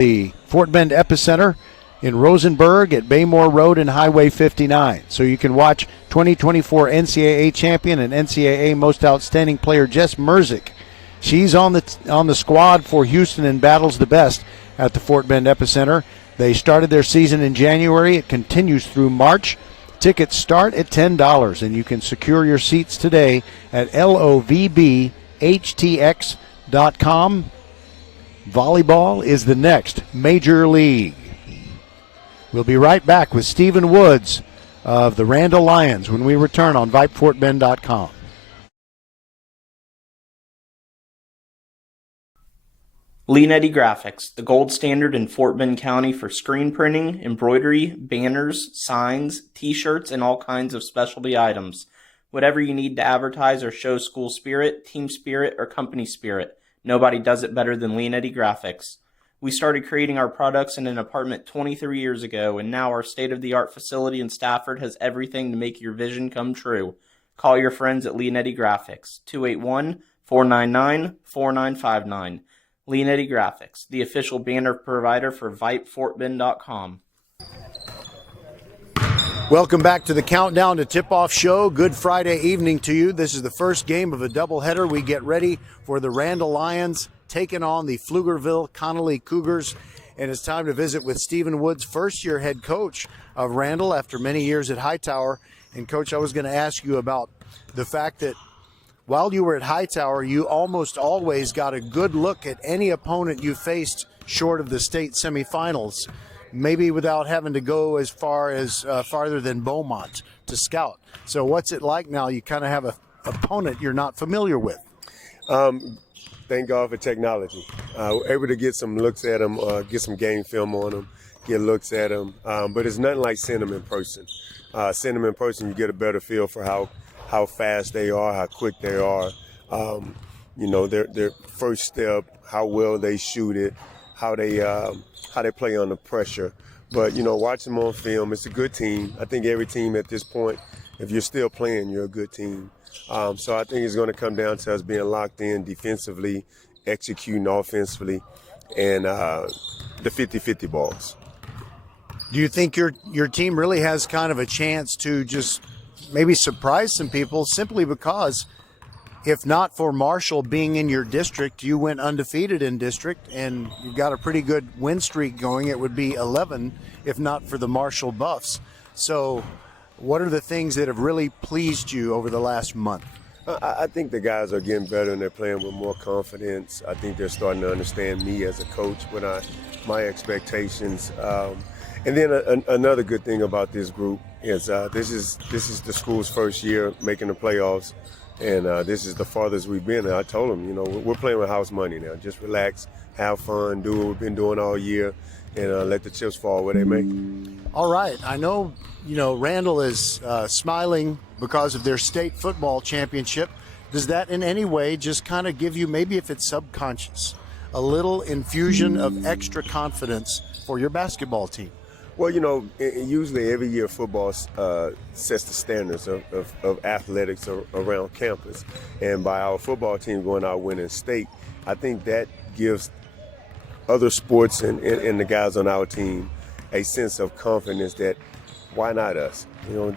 the Fort Bend Epicenter in Rosenberg at Baymore Road and Highway 59. So you can watch 2024 NCAA champion and NCAA Most Outstanding Player Jess Merzick. She's on the squad for Houston and battles the best at the Fort Bend Epicenter. They started their season in January. It continues through March. Tickets start at $10, and you can secure your seats today at lovbhtx.com. Volleyball is the next major league. We'll be right back with Stephen Woods of the Randle Lions when we return on VypeFortBend.com. Leanetti Graphics, the gold standard in Fort Bend County for screen printing, embroidery, banners, signs, t-shirts, and all kinds of specialty items. Whatever you need to advertise or show school spirit, team spirit, or company spirit, nobody does it better than Leanetti Graphics. We started creating our products in an apartment 23 years ago, and now our state-of-the-art facility in Stafford has everything to make your vision come true. Call your friends at Leanetti Graphics, 281-499-4959. Leanetti Graphics, the official banner provider for VypeFortBend.com. Welcome back to the Countdown to Tip-Off Show. Good Friday evening to you. This is the first game of a doubleheader. We get ready for the Randle Lions taking on the Pflugerville Connally Cougars. And it's time to visit with Stephen Woods, first-year head coach of Randle after many years at Hightower. And, Coach, I was going to ask you about the fact that while you were at Hightower, you almost always got a good look at any opponent you faced short of the state semifinals, maybe without having to go as far as farther than Beaumont to scout. So what's it like now? You kind of have an opponent you're not familiar with. Thank God for technology. Able to get some looks at them, get some game film on them, get looks at them. But it's nothing like seeing them in person. Seeing them in person, you get a better feel for how fast they are, how quick they are, their first step, how well they shoot it, how they play under pressure. But, watching them on film, it's a good team. I think every team at this point, if you're still playing, you're a good team. So I think it's going to come down to us being locked in defensively, executing offensively, and the 50-50 balls. Do you think your team really has kind of a chance to just maybe surprise some people simply because if not for Marshall being in your district, you went undefeated in district and you've got a pretty good win streak going. It would be 11 if not for the Marshall Buffs. So what are the things that have really pleased you over the last month? I think the guys are getting better and they're playing with more confidence. I think they're starting to understand me as a coach, my expectations. And then another good thing about this group is this is the school's first year making the playoffs, and this is the farthest we've been. And I told them, we're playing with house money now. Just relax, have fun, do what we've been doing all year, and let the chips fall where they may. All right. I know, Randle is smiling because of their state football championship. Does that in any way just kind of give you, maybe if it's subconscious, a little infusion of extra confidence for your basketball team? Well, usually every year football sets the standards of athletics around campus. And by our football team going out winning state, I think that gives other sports and the guys on our team a sense of confidence that why not us?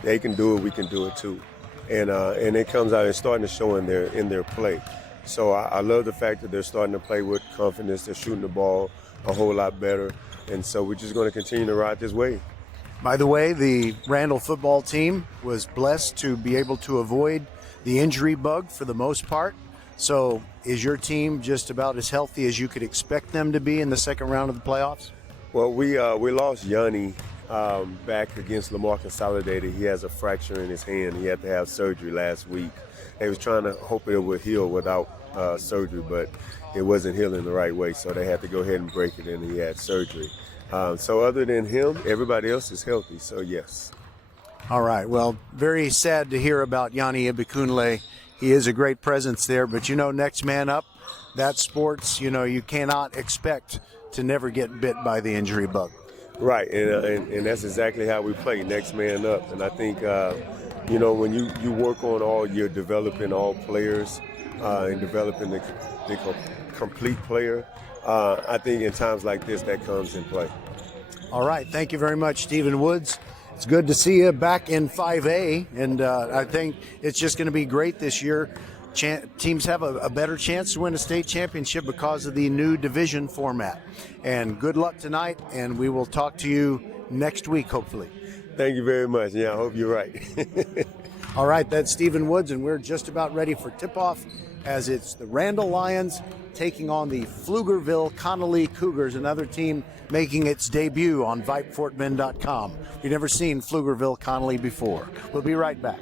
They can do it, we can do it too. And it comes out and starting to show in their play. So I love the fact that they're starting to play with confidence. They're shooting the ball a whole lot better. And so we're just going to continue to ride this wave. By the way, the Randle football team was blessed to be able to avoid the injury bug for the most part. So is your team just about as healthy as you could expect them to be in the second round of the playoffs? Well, we lost Yanni back against Lamar Consolidated. He has a fracture in his hand. He had to have surgery last week. They was trying to hope it would heal without surgery, but it wasn't healing the right way, so they had to go ahead and break it, and he had surgery. So other than him, everybody else is healthy, so yes. All right. Well, very sad to hear about Yanni Ibikunle. He is a great presence there, but next man up, that's sports. You cannot expect to never get bit by the injury bug. Right, and that's exactly how we play, next man up. And I think, when you work on all year developing all players and developing the complete player. I think in times like this, that comes in play. All right. Thank you very much, Stephen Woods. It's good to see you back in 5A, and I think it's just going to be great this year. Teams have a better chance to win a state championship because of the new division format. And good luck tonight, and we will talk to you next week, hopefully. Thank you very much. Yeah, I hope you're right. All right, that's Stephen Woods, and we're just about ready for tip-off as it's the Randle Lions taking on the Pflugerville Connally Cougars, another team making its debut on VypeFortBend.com. We've never seen Pflugerville Connally before. We'll be right back.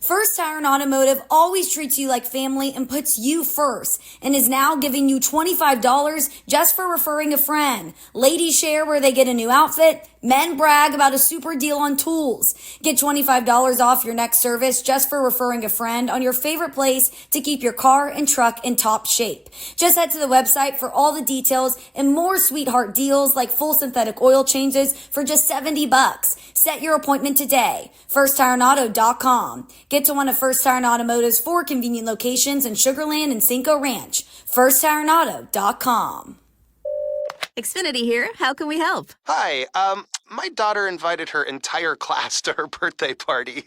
First Tire and Automotive always treats you like family and puts you first and is now giving you $25 just for referring a friend. Ladies share where they get a new outfit. Men brag about a super deal on tools. Get $25 off your next service just for referring a friend on your favorite place to keep your car and truck in top shape. Just head to the website for all the details and more sweetheart deals like full synthetic oil changes for just $70. Set your appointment today. FirstTireAndAuto.com. Get to one of First Tire and Automotive's 4 convenient locations in Sugar Land and Cinco Ranch. FirstTireAndAuto.com. Xfinity here. How can we help? Hi, my daughter invited her entire class to her birthday party.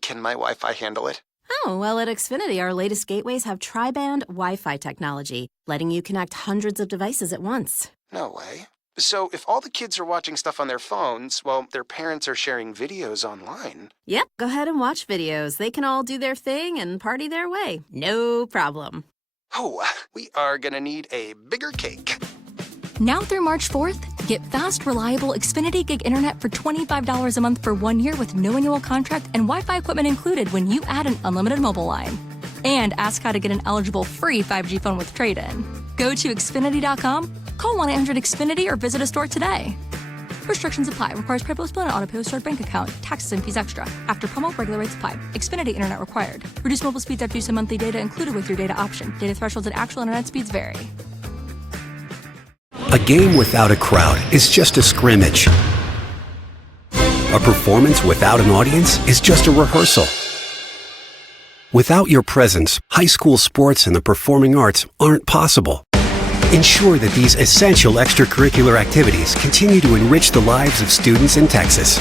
Can my Wi-Fi handle it? Oh, well, at Xfinity, our latest gateways have tri-band Wi-Fi technology, letting you connect hundreds of devices at once. No way. So if all the kids are watching stuff on their phones, well, their parents are sharing videos online. Yep, go ahead and watch videos. They can all do their thing and party their way. No problem. Oh, we are gonna need a bigger cake. Now through March 4th, get fast, reliable Xfinity Gig Internet for $25 a month for 1 year with no annual contract and Wi-Fi equipment included when you add an unlimited mobile line. And ask how to get an eligible free 5G phone with trade-in. Go to Xfinity.com, call 1-800-XFINITY or visit a store today. Restrictions apply. Requires PayPal Split and auto-pay with stored bank account. Taxes and fees extra. After promo, regular rates apply. Xfinity Internet required. Reduced mobile speeds after use of monthly data included with your data option. Data thresholds and actual internet speeds vary. A game without a crowd is just a scrimmage. A performance without an audience is just a rehearsal. Without your presence, high school sports and the performing arts aren't possible. Ensure that these essential extracurricular activities continue to enrich the lives of students in Texas.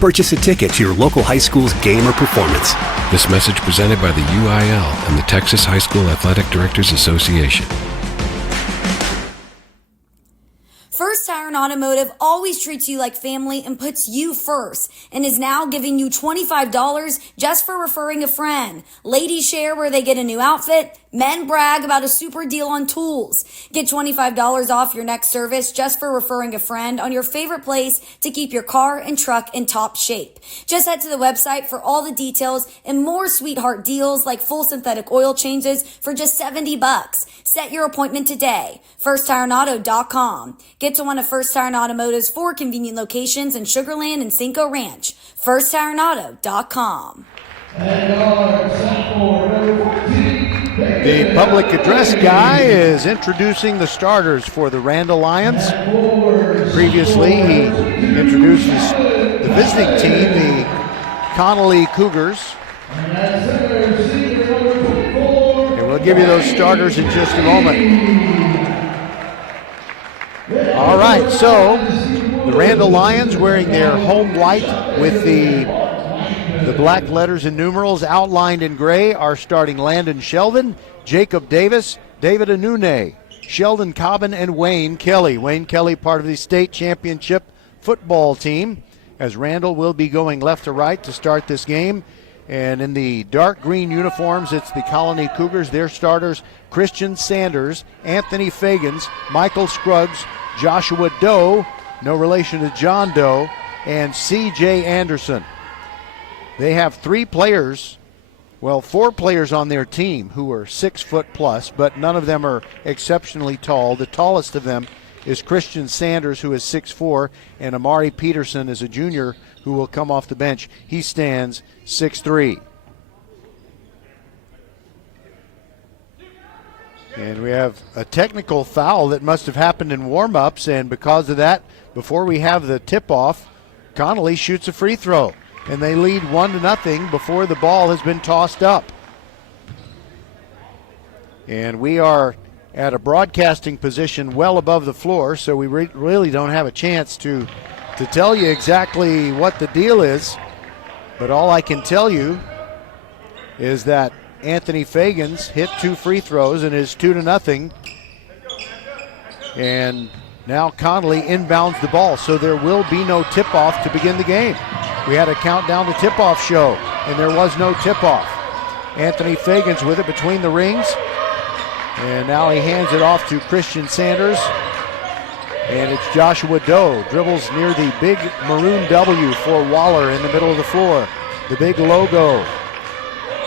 Purchase a ticket to your local high school's game or performance. This message presented by the UIL and the Texas High School Athletic Directors Association. First Tire and Automotive always treats you like family and puts you first and is now giving you $25 just for referring a friend. Ladies share where they get a new outfit. Men brag about a super deal on tools. Get $25 off your next service just for referring a friend on your favorite place to keep your car and truck in top shape. Just head to the website for all the details and more sweetheart deals like full synthetic oil changes for just $70. Set your appointment today. FirstTireAndAuto.com. Get to one of First Tire and Automotive's 4 convenient locations in Sugar Land and Cinco Ranch. FirstTireAndAuto.com. The public address guy is introducing the starters for the Randle Lions. Previously, he introduced the visiting team, the Connally Cougars. And we'll give you those starters in just a moment. All right, so the Randle Lions wearing their home white with the black letters and numerals outlined in gray are starting Landon Sheldon, Jacob Davis, David Anune, Sheldon Cobbin, and Wayne Kelly. Wayne Kelly, part of the state championship football team, as Randle will be going left to right to start this game. And in the dark green uniforms, it's the Colony Cougars. Their starters, Christian Sanders, Anthony Fagans, Michael Scruggs, Joshua Doe, no relation to John Doe, and C.J. Anderson. They have 4 players on their team who are 6 foot plus, but none of them are exceptionally tall. The tallest of them is Christian Sanders, who is 6'4", and Amari Peterson is a junior who will come off the bench. He stands 6'3". And we have a technical foul that must have happened in warm-ups, and because of that, before we have the tip-off, Connally shoots a free throw. and they lead 1-0 before the ball has been tossed up. And we are at a broadcasting position well above the floor, so we really don't have a chance to tell you exactly what the deal is. But all I can tell you is that Anthony Fagans hit 2 free throws and is 2-0. And now Connally inbounds the ball, so there will be no tip-off to begin the game. We had a countdown to tip-off show, and there was no tip-off. Anthony Fagans with it between the rings, and now he hands it off to Christian Sanders, and it's Joshua Doe. Dribbles near the big maroon W for Waller in the middle of the floor, the big logo.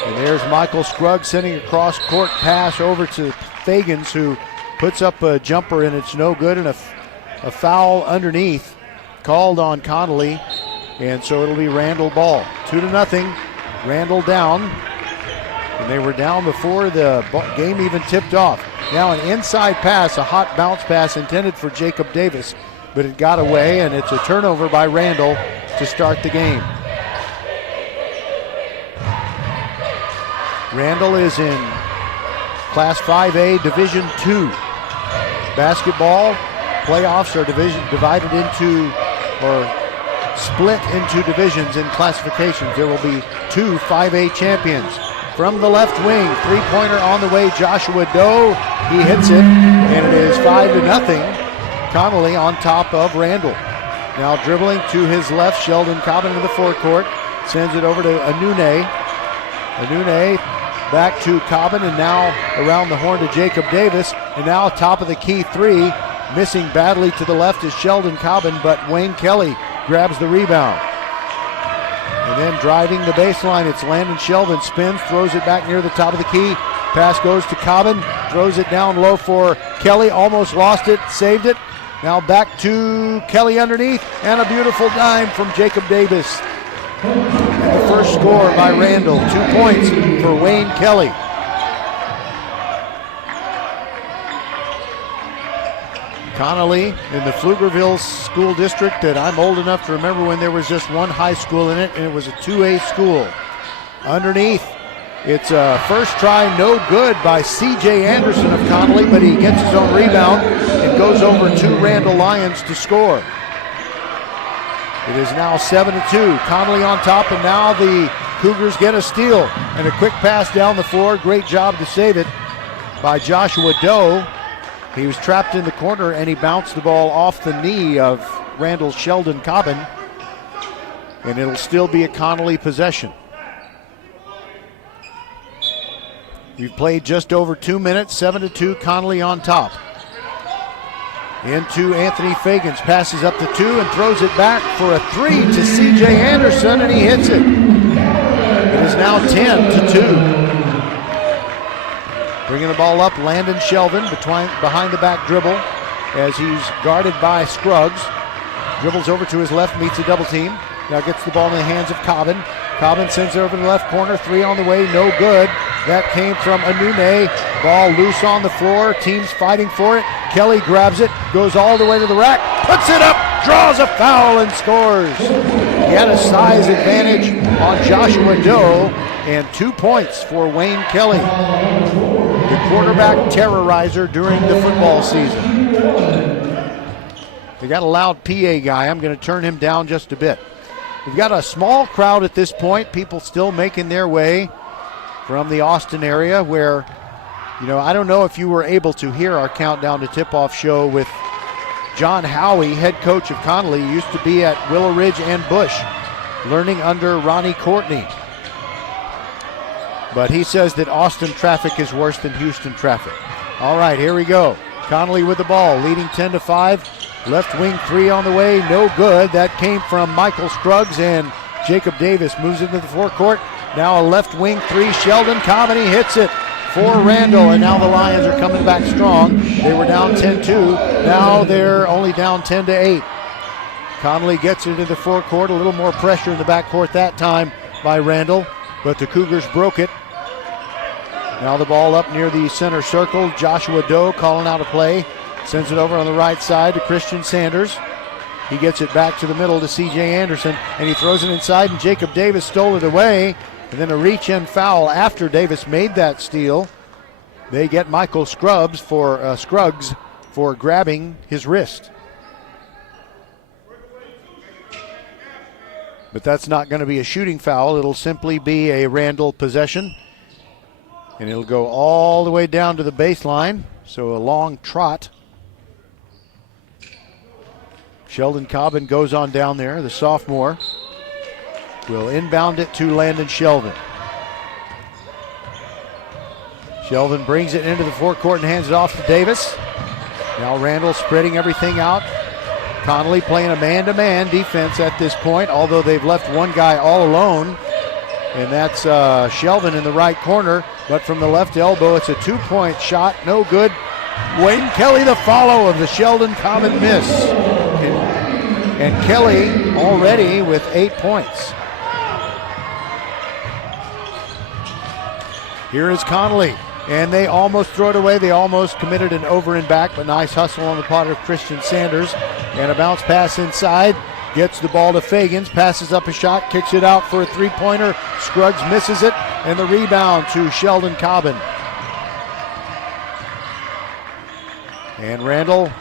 And there's Michael Scruggs sending a cross-court pass over to Fagans, who puts up a jumper, and it's no good, and a foul underneath called on Connally. And so it'll be Randle ball. 2-0. Randle down. And they were down before the game even tipped off. Now an inside pass, a hot bounce pass intended for Jacob Davis, but it got away, and it's a turnover by Randle to start the game. Randle is in Class 5A Division II. Basketball playoffs are divided into, or split into divisions and classifications. There will be 2 5A champions. From the left wing, three-pointer on the way, Joshua Doe. He hits it, and it is 5-0. Connally on top of Randle. Now dribbling to his left, Sheldon Cobbin in the forecourt. Sends it over to Anune. Anune back to Cobbin, and now around the horn to Jacob Davis. And now top of the key three. Missing badly to the left is Sheldon Cobbin, but Wayne Kelly grabs the rebound. And then driving the baseline, it's Landon Shelvin. Spins, throws it back near the top of the key. Pass goes to Cobbin, throws it down low for Kelly. Almost lost it, saved it. Now back to Kelly underneath, and a beautiful dime from Jacob Davis. And the first score by Randle. 2 points for Wayne Kelly. Connally in the Pflugerville School District that I'm old enough to remember when there was just one high school in it, and it was a 2A school. Underneath, it's a first try, no good by C.J. Anderson of Connally, but he gets his own rebound and goes over to Randle Lions to score. It is now 7-2. Connally on top, and now the Cougars get a steal. And a quick pass down the floor. Great job to save it by Joshua Doe. He was trapped in the corner, and he bounced the ball off the knee of Randle's Sheldon Cobbin. And it'll still be a Connally possession. We've played just over 2 minutes, 7-2, Connally on top. Into Anthony Fagans, passes up to 2 and throws it back for a 3 to C.J. Anderson, and he hits it. It is now 10-2. Bringing the ball up, Landon Shelvin behind the back dribble as he's guarded by Scruggs. Dribbles over to his left, meets a double team. Now gets the ball in the hands of Cobbin. Cobbin sends it over to the left corner, 3 on the way, no good. That came from Anune. Ball loose on the floor, team's fighting for it. Kelly grabs it, goes all the way to the rack, puts it up, draws a foul and scores. He had a size advantage on Joshua Doe, and 2 points for Wayne Kelly, the quarterback terrorizer during the football season. They got a loud PA guy. I'm going to turn him down just a bit. We've got a small crowd at this point, people still making their way from the Austin area where, I don't know if you were able to hear our Countdown to Tip-Off show with John Howie, head coach of Connally. He used to be at Willow Ridge and Bush, learning under Ronnie Courtney. But he says that Austin traffic is worse than Houston traffic. All right, here we go. Connally with the ball, leading 10-5. Left wing 3 on the way, no good. That came from Michael Scruggs, and Jacob Davis moves into the forecourt. Now a left wing 3, Sheldon Cobbin, he hits it for Randle, and now the Lions are coming back strong. They were down 10-2. Now they're only down 10-8. Connally gets it into the forecourt, a little more pressure in the backcourt that time by Randle, but the Cougars broke it. Now the ball up near the center circle. Joshua Doe calling out a play. Sends it over on the right side to Christian Sanders. He gets it back to the middle to C.J. Anderson, and he throws it inside, and Jacob Davis stole it away. And then a reach-in foul after Davis made that steal. They get Michael Scruggs for grabbing his wrist. But that's not going to be a shooting foul. It'll simply be a Randle possession. And it'll go all the way down to the baseline. So a long trot. Sheldon Cobbin goes on down there, the sophomore. Will inbound it to Landon Shelvin. Shelvin brings it into the forecourt and hands it off to Davis. Now Randle spreading everything out. Connally playing a man-to-man defense at this point, although they've left one guy all alone, and that's Shelvin in the right corner. But from the left elbow, it's a two-point shot, no good. Wayne Kelly the follow of the Sheldon Cobbin miss. And Kelly already with 8 points. Here is Connally, and they almost throw it away. They almost committed an over and back, but nice hustle on the part of Christian Sanders. And a bounce pass inside, gets the ball to Fagans, passes up a shot, kicks it out for a three-pointer. Scruggs misses it, and the rebound to Sheldon Cobbin. And Randle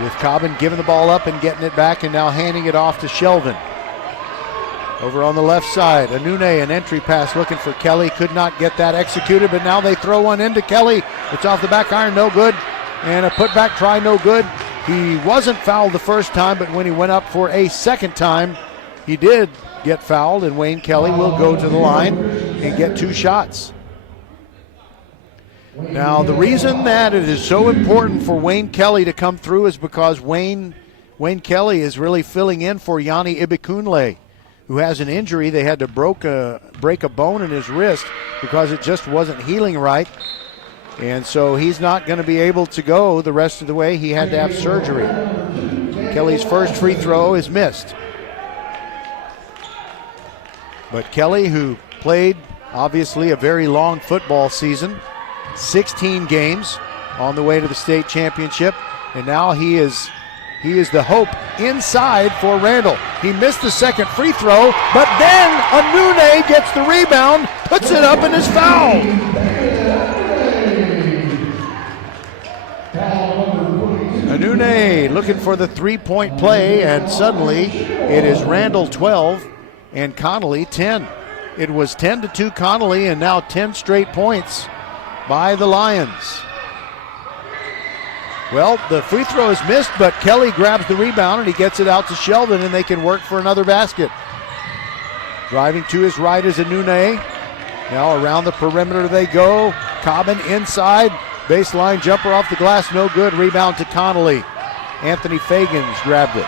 with Cobbin giving the ball up and getting it back, and now handing it off to Shelvin. Over on the left side, Anune, an entry pass looking for Kelly. Could not get that executed, but now they throw one into Kelly. It's off the back iron, no good. And a putback try, no good. He wasn't fouled the first time, but when he went up for a second time, he did get fouled, and Wayne Kelly will go to the line and get 2 shots. Now, the reason that it is so important for Wayne Kelly to come through is because Wayne Kelly is really filling in for Yanni Ibikunle, who has an injury. They had to break a bone in his wrist because it just wasn't healing right. And so he's not going to be able to go the rest of the way. He had to have surgery. Kelly's first free throw is missed. But Kelly, who played obviously a very long football season, 16 games on the way to the state championship, and now he is the hope inside for Randle. He missed the second free throw, but then Anune gets the rebound, puts it up, and is fouled. Anune looking for the three-point play, and suddenly it is Randle 12 and Connally 10. It was 10-2 Connally, and now 10 straight points by the Lions. Well, the free throw is missed, but Kelly grabs the rebound and he gets it out to Shelvin, and they can work for another basket. Driving to his right is Anune. Now around the perimeter they go. Cobbin inside. Baseline jumper off the glass, no good. Rebound to Connally. Anthony Fagans grabbed it.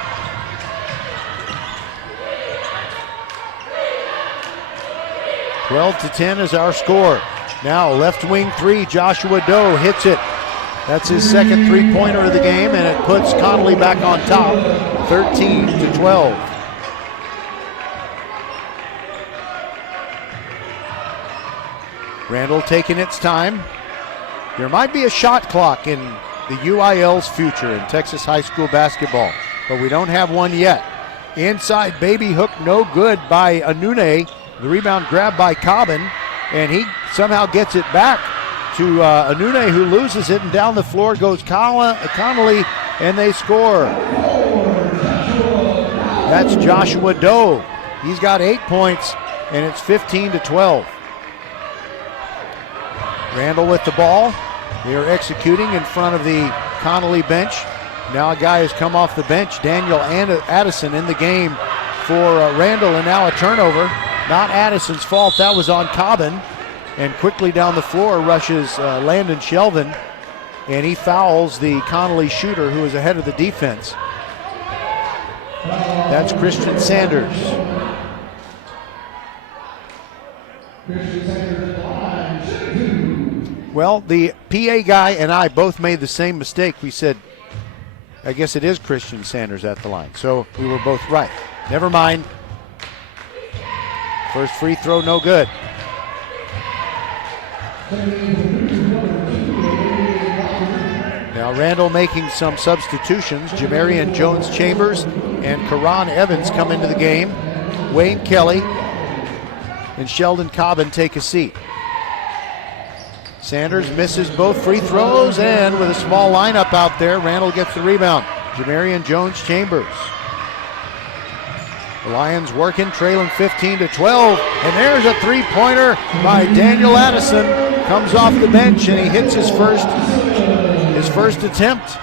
(12-10) is our score. Now left wing three, Joshua Doe hits it. That's his second three-pointer of the game, and it puts Connally back on top, 13-12. Randle taking its time. There might be a shot clock in the UIL's future in Texas high school basketball, but we don't have one yet. Inside, baby hook, no good by Anune. The rebound grabbed by Cobbin, and he somehow gets it back to Anune, who loses it, and down the floor goes Connally, and they score. That's Joshua Doe. He's got 8 points, and it's 15-12. Randle with the ball. They are executing in front of the Connally bench. Now a guy has come off the bench, Daniel Addison, in the game for Randle, and now a turnover. Not Addison's fault. That was on Cobbin. And quickly down the floor rushes Landon Shelvin, and he fouls the Connally shooter who is ahead of the defense. That's Christian Sanders. Well, the PA guy and I both made the same mistake. We said, I guess it is Christian Sanders at the line. So we were both right. Never mind. First free throw, no good. Now Randle making some substitutions. Jamarian Jones-Chambers and Karan Evans come into the game. Wayne Kelly and Sheldon Cobbin take a seat. Sanders misses both free throws, and with a small lineup out there, Randle gets the rebound. Jamarian Jones-Chambers. The Lions working, trailing 15-12, and there's a three-pointer by Daniel Addison. Comes off the bench, and he hits his first attempt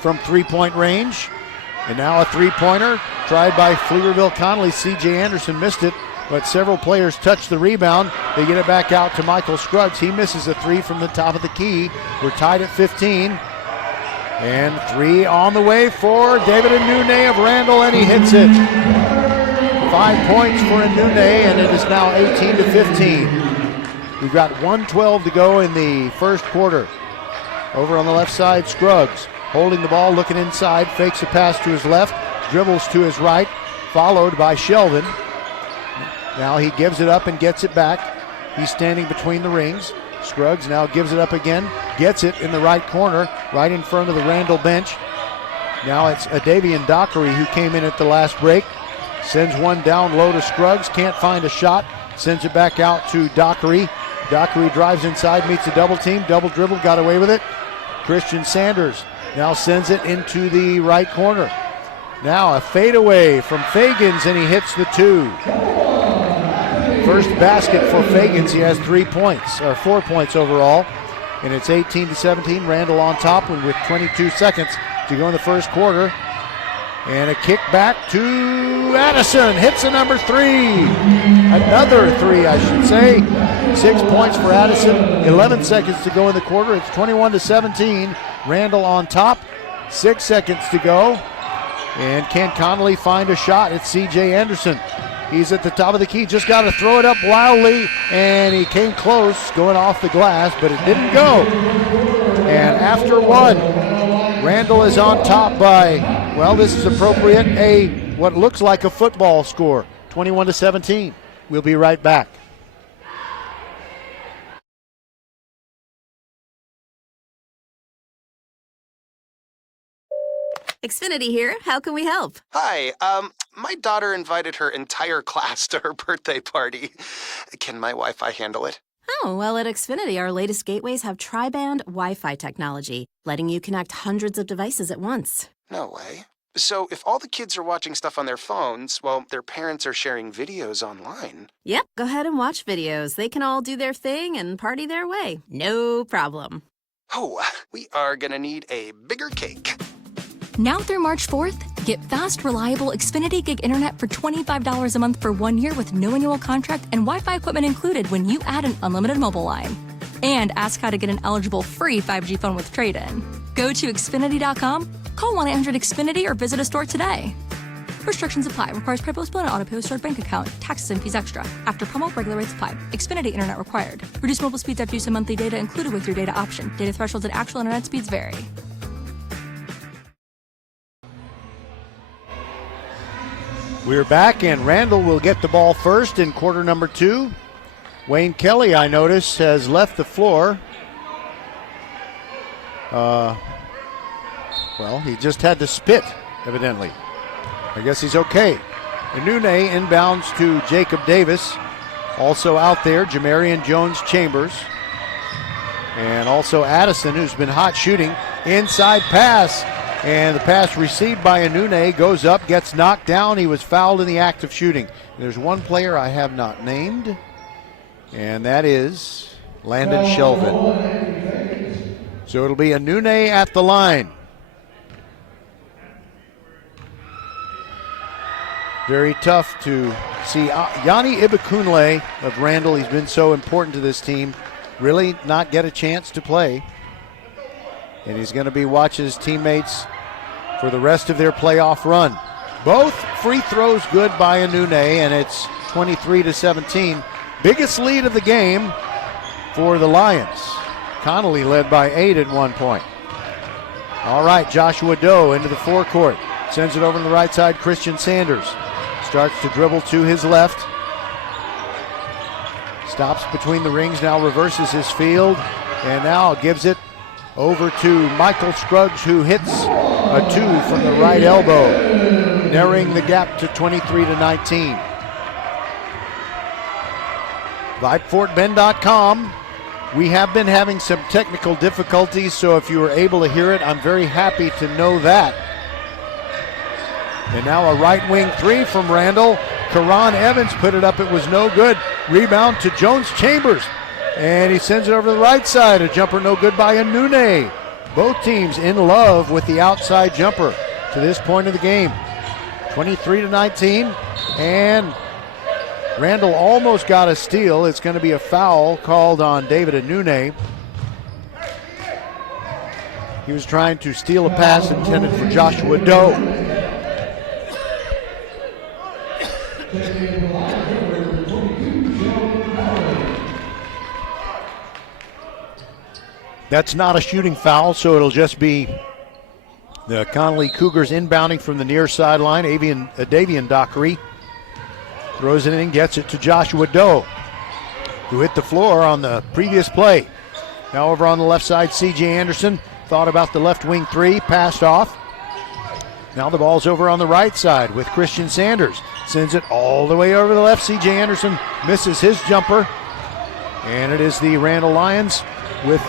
from three-point range. And now a three-pointer tried by Pflugerville Connally. C.J. Anderson missed it, but several players touch the rebound. They get it back out to Michael Scruggs. He misses a three from the top of the key. We're tied at 15. And three on the way for David Anune of Randle, and he hits it. 5 points for Anune, and it is now 18-15. We've got 1:12 to go in the first quarter. Over on the left side, Scruggs holding the ball, looking inside, fakes a pass to his left, dribbles to his right, followed by Sheldon. Now he gives it up and gets it back. He's standing between the rings. Scruggs now gives it up again, gets it in the right corner, right in front of the Randle bench. Now it's Adavian Dockery who came in at the last break. Sends one down low to Scruggs, can't find a shot, sends it back out to Dockery. Dockery drives inside, meets a double team, double dribble, got away with it. Christian Sanders now sends it into the right corner. Now a fadeaway from Fagans, and he hits the two. First basket for Fagans. He has 3 points, or 4 points overall. And it's 18-17. Randle on top with 22 seconds to go in the first quarter. And a kick back to Addison. Hits the number three. Another three, I should say. 6 points for Addison. 11 seconds to go in the quarter. It's 21-17. Randle on top. 6 seconds to go. And can Connally find a shot? It's C.J. Anderson. He's at the top of the key, just got to throw it up wildly, and he came close going off the glass, but it didn't go. And after one, Randle is on top by, well, this is appropriate, what looks like a football score, 21-17. We'll be right back. Xfinity here. How can we help? Hi, my daughter invited her entire class to her birthday party. Can my Wi-Fi handle it? Oh, well, at Xfinity, our latest gateways have tri-band Wi-Fi technology, letting you connect hundreds of devices at once. No way. So if all the kids are watching stuff on their phones, well, their parents are sharing videos online. Yep, go ahead and watch videos. They can all do their thing and party their way. No problem. Oh, we are gonna need a bigger cake. Now through March 4th, get fast, reliable Xfinity Gig Internet for $25 a month for 1 year with no annual contract and Wi-Fi equipment included when you add an unlimited mobile line. And ask how to get an eligible free 5G phone with trade-in. Go to Xfinity.com, call 1-800-XFINITY, or visit a store today. Restrictions apply. Requires PayPal and auto-pay with stored bank account. Taxes and fees extra. After promo, regular rates apply. Xfinity Internet required. Reduced mobile speeds after use of monthly data included with your data option. Data thresholds and actual internet speeds vary. We're back, and Randle will get the ball first in quarter number two. Wayne Kelly, I notice, has left the floor. Well, he just had to spit, evidently. I guess he's okay. Anune inbounds to Jacob Davis. Also out there, Jamarian Jones-Chambers. And also Addison, who's been hot shooting. Inside pass. And the pass received by Anune goes up, gets knocked down. He was fouled in the act of shooting. There's one player I have not named, and that is Landon Shelvin. So it'll be Anune at the line. Very tough to see Yanni Ibikunle of Randle. He's been so important to this team. Really not get a chance to play. And he's going to be watching his teammates for the rest of their playoff run. Both free throws good by Anune, and it's 23-17. Biggest lead of the game for the Lions. Connally led by 8 at one point. All right, Joshua Doe into the forecourt. Sends it over to the right side, Christian Sanders. Starts to dribble to his left. Stops between the rings, now reverses his field, and now gives it Over to Michael Scruggs, who hits a 2 from the right elbow, narrowing the gap to 23-19. VypeFortBend.com. We have been having some technical difficulties, so if you were able to hear it, I'm very happy to know that. And now a right wing 3 from Randle. Karan Evans put it up. It was no good. Rebound to Jones Chambers. And he sends it over to the right side. A jumper no good by Anune. Both teams in love with the outside jumper to this point of the game. 23-19. And Randle almost got a steal. It's going to be a foul called on David Anune. He was trying to steal a pass intended for Joshua Doe. That's not a shooting foul, so it'll just be the Connally Cougars inbounding from the near sideline. Davian Dockery throws it in, gets it to Joshua Doe, who hit the floor on the previous play. Now over on the left side, C.J. Anderson thought about the left wing 3, passed off. Now the ball's over on the right side with Christian Sanders. Sends it all the way over the left. C.J. Anderson misses his jumper. And it is the Randle Lions with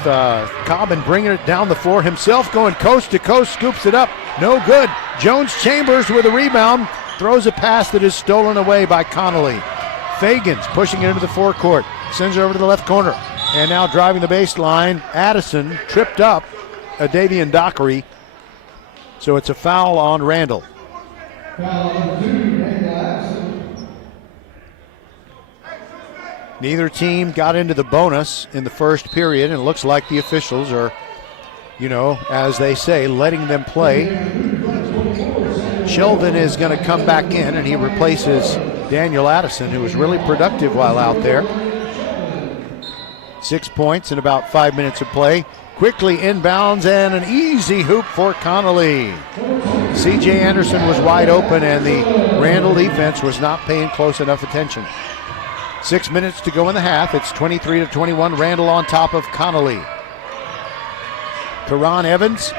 Cobbin bringing it down the floor himself, going coast to coast, scoops it up. No good. Jones Chambers with a rebound. Throws a pass that is stolen away by Connally. Fagans pushing it into the forecourt. Sends it over to the left corner. And now driving the baseline, Addison tripped up Davian Dockery. So it's a foul on Randle. Neither team got into the bonus in the first period, and it looks like the officials are, as they say, letting them play. Shelvin is going to come back in, and he replaces Daniel Addison, who was really productive while out there. 6 points in about 5 minutes of play. Quickly inbounds, and an easy hoop for Connally. C.J. Anderson was wide open, and the Randle defense was not paying close enough attention. 6 minutes to go in the half. It's 23-21. Randle on top of Connally. Karan Evans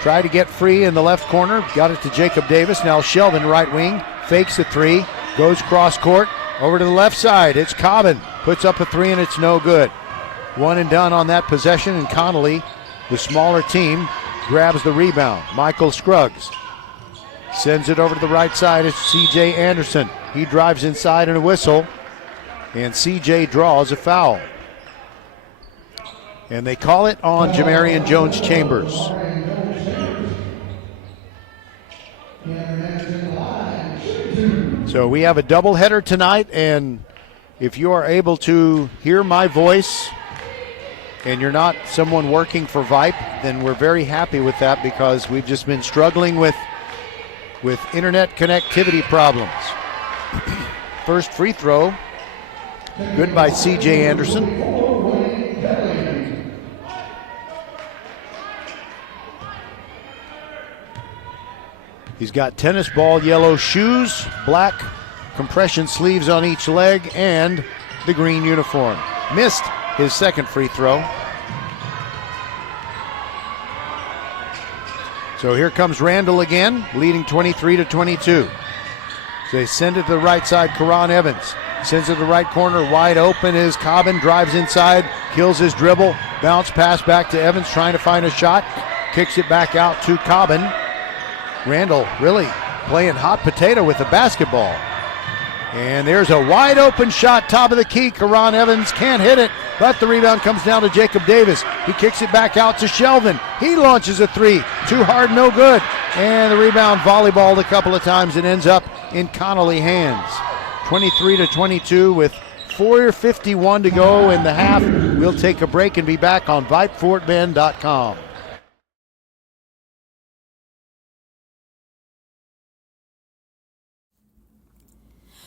tried to get free in the left corner. Got it to Jacob Davis. Now Shelvin, right wing, fakes a 3. Goes cross court. Over to the left side. It's Cobbin. Puts up a 3, and it's no good. One and done on that possession, and Connally, the smaller team, grabs the rebound. Michael Scruggs sends it over to the right side. It's C.J. Anderson. He drives inside and a whistle, and C.J. draws a foul. And they call it on Jamarian Jones Chambers. So we have a doubleheader tonight, and if you are able to hear my voice and you're not someone working for Vype, then we're very happy with that, because we've just been struggling with internet connectivity problems. First free throw, good by C.J. Anderson. He's got tennis ball yellow shoes, black compression sleeves on each leg, and the green uniform. Missed his second free throw. So here comes Randle again, leading 23-22. So they send it to the right side. Karan Evans sends it to the right corner. Wide open is Cobbin. Drives inside, kills his dribble. Bounce pass back to Evans, trying to find a shot. Kicks it back out to Cobbin. Randle really playing hot potato with the basketball. And there's a wide open shot, top of the key. Karan Evans can't hit it, but the rebound comes down to Jacob Davis. He kicks it back out to Shelvin. He launches a 3. Too hard, no good. And the rebound volleyballed a couple of times and ends up in Connally hands. 23-22 with 4:51 to go in the half. We'll take a break and be back on VypeFortBend.com.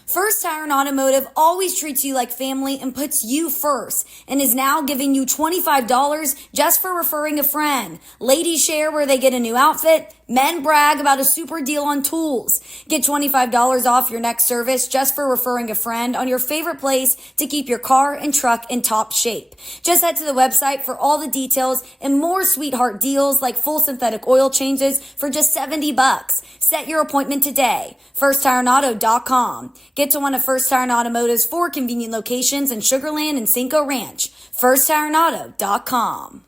First Tire Automotive always treats you like family and puts you first, and is now giving you $25 just for referring a friend. Ladies share where they get a new outfit, Men brag about a super deal on tools. Get $25 off your next service just for referring a friend on your favorite place to keep your car and truck in top shape. Just head to the website for all the details and more sweetheart deals like full synthetic oil changes for just $70. Set your appointment today. FirstTireAuto.com. Get to one of First Tire and Automotive's 4 convenient locations in Sugar Land and Cinco Ranch. FirstTireAuto.com.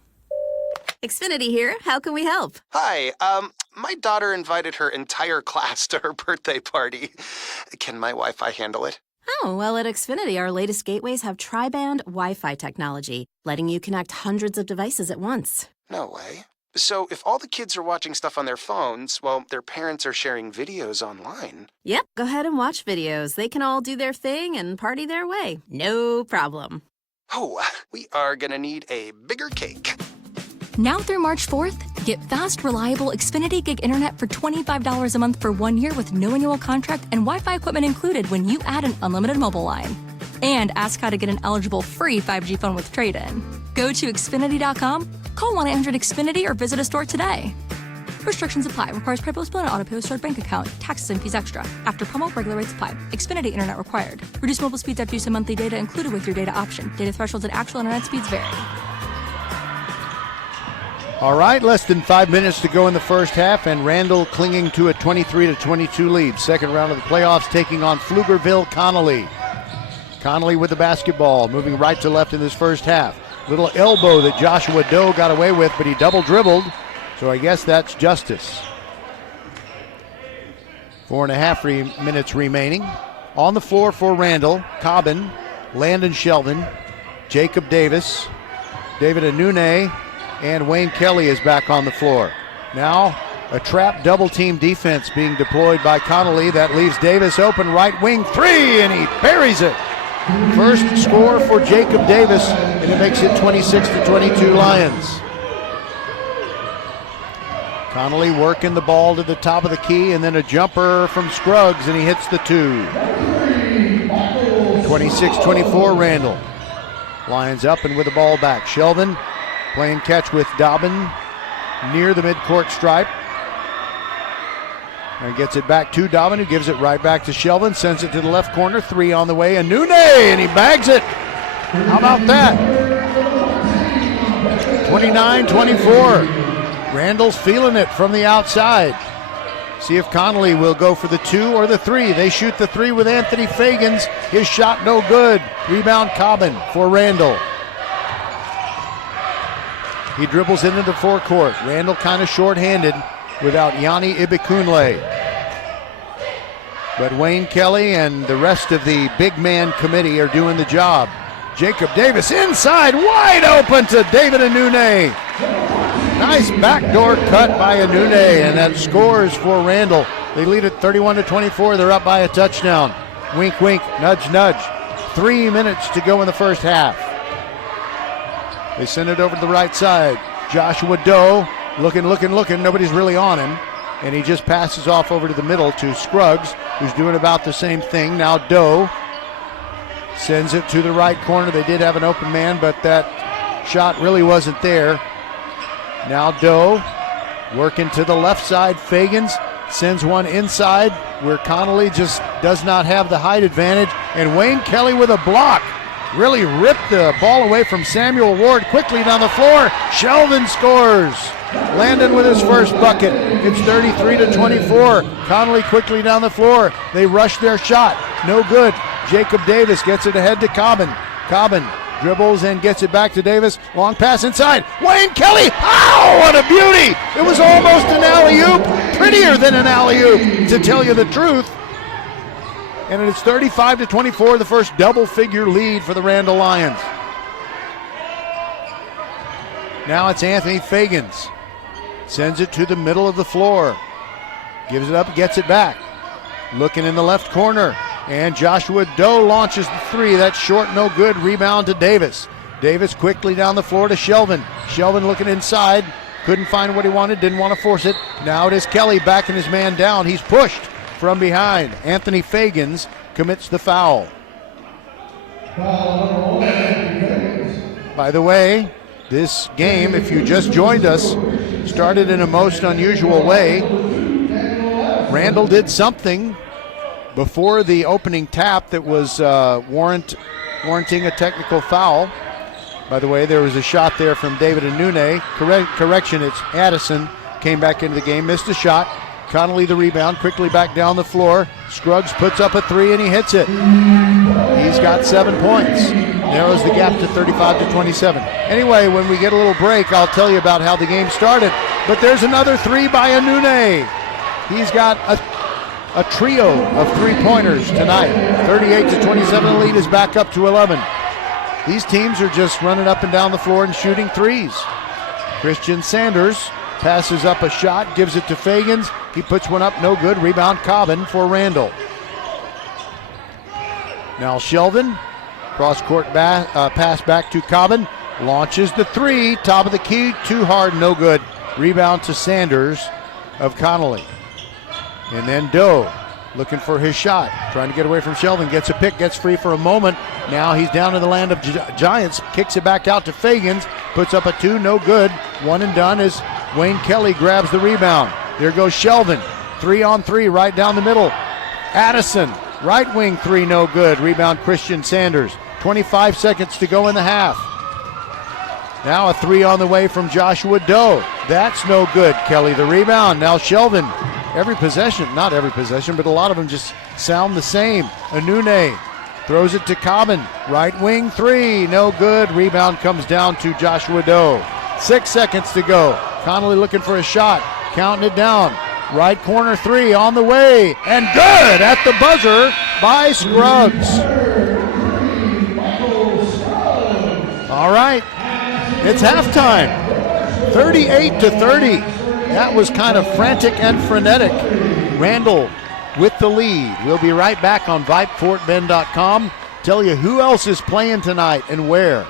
Xfinity here. How can we help? Hi, my daughter invited her entire class to her birthday party. Can my Wi-Fi handle it? Oh, well, at Xfinity, our latest gateways have tri-band Wi-Fi technology, letting you connect hundreds of devices at once. No way. So if all the kids are watching stuff on their phones, well, their parents are sharing videos online. Yep, go ahead and watch videos. They can all do their thing and party their way. No problem. Oh, we are gonna need a bigger cake. Now through March 4th, get fast, reliable Xfinity Gig Internet for $25 a month for 1 year with no annual contract and Wi-Fi equipment included when you add an unlimited mobile line. And ask how to get an eligible free 5G phone with trade-in. Go to Xfinity.com, call 1-800-XFINITY or visit a store today. Restrictions apply. Requires PayPal bill and auto-pay stored bank account. Taxes and fees extra. After promo, regular rates apply. Xfinity Internet required. Reduced mobile speeds after use of monthly data included with your data option. Data thresholds and actual internet speeds vary. All right, less than 5 minutes to go in the first half, and Randle clinging to a 23-22 lead. Second round of the playoffs, taking on Pflugerville Connally. Connally with the basketball, moving right to left in this first half. Little elbow that Joshua Doe got away with, but he double dribbled, so I guess that's justice. 4.5 minutes remaining. On the floor for Randle, Cobbin, Landon Shelvin, Jacob Davis, David Anune, and Wayne Kelly is back on the floor. Now a trap double team defense being deployed by Connally. That leaves Davis open, right wing three, and he buries it. First score for Jacob Davis, and it makes it 26-22 Lions. Connally working the ball to the top of the key, and then a jumper from Scruggs, and he hits the 2. 26-24 Randle. Lions up and with the ball back. Shelvin playing catch with Dobbin near the midcourt stripe. And gets it back to Dobbin, who gives it right back to Shelvin, sends it to the left corner, 3 on the way, and Nune, and he bags it. How about that? 29-24. Randle's feeling it from the outside. See if Connally will go for the 2 or the 3. They shoot the 3 with Anthony Fagans. His shot no good. Rebound Cobbin for Randle. He dribbles into the forecourt. Randle kind of short-handed without Yanni Ibikunle. But Wayne Kelly and the rest of the big man committee are doing the job. Jacob Davis inside, wide open to David Anune. Nice backdoor cut by Anune, and that scores for Randle. They lead it 31-24. They're up by a touchdown. Wink, wink, nudge, nudge. 3 minutes to go in the first half. They send it over to the right side. Joshua Doe looking. Nobody's really on him. And he just passes off over to the middle to Scruggs, who's doing about the same thing. Now Doe sends it to the right corner. They did have an open man, but that shot really wasn't there. Now Doe working to the left side. Fagans sends one inside where Connally just does not have the height advantage. And Wayne Kelly with a block. Really ripped the ball away from Samuel Ward quickly down the floor. Shelvin scores. Landon with his first bucket. It's 33-24. Connally quickly down the floor. They rush their shot. No good. Jacob Davis gets it ahead to Cobbin. Cobbin dribbles and gets it back to Davis. Long pass inside. Wayne Kelly. Oh, what a beauty. It was almost an alley-oop. Prettier than an alley-oop, to tell you the truth. And it's 35-24, the first double-figure lead for the Randle Lions. Now it's Anthony Fagans. Sends it to the middle of the floor. Gives it up, gets it back. Looking in the left corner. And Joshua Doe launches the 3. That's short, no good. Rebound to Davis. Davis quickly down the floor to Shelvin. Shelvin looking inside. Couldn't find what he wanted, didn't want to force it. Now it is Kelly backing his man down. He's pushed from behind. Anthony Fagans commits the foul. By the way, this game, if you just joined us, started in a most unusual way. Randle did something before the opening tap that was warranting a technical foul. By the way, there was a shot there from David Anune. Correction, it's Addison. Came back into the game, missed a shot. Connally the rebound, quickly back down the floor. Scruggs puts up a three and he hits it. He's got 7 points. Narrows the gap to 35-27. Anyway, when we get a little break, I'll tell you about how the game started. But there's another three by Anune. He's got a trio of three-pointers tonight. 38-27, the lead is back up to 11. These teams are just running up and down the floor and shooting threes. Christian Sanders passes up a shot, gives it to Fagans. He puts one up, no good. Rebound Cobbin for Randle. Now Shelvin, cross-court pass back to Cobbin. Launches the three, top of the key, too hard, no good. Rebound to Sanders of Connally. And then Doe looking for his shot, trying to get away from Shelvin, gets a pick, gets free for a moment. Now he's down in the land of giants, kicks it back out to Fagans, puts up a two, no good. One and done as Wayne Kelly grabs the rebound. There goes Shelvin, 3-on-3 right down the middle. Addison, right wing three, no good. Rebound Christian Sanders. 25 seconds to go in the half. Now a three on the way from Joshua Doe. That's no good. Kelly the rebound. Now Shelvin. Every possession, not every possession, but a lot of them just sound the same. Anune throws it to Cobbin. Right wing three, no good. Rebound comes down to Joshua Doe. 6 seconds to go. Connally looking for a shot, counting it down. Right corner three on the way, and good at the buzzer by Scruggs. All right, it's halftime. 38-30. That was kind of frantic and frenetic. Randle with the lead. We'll be right back on VypeFortBend.com. Tell you who else is playing tonight and where.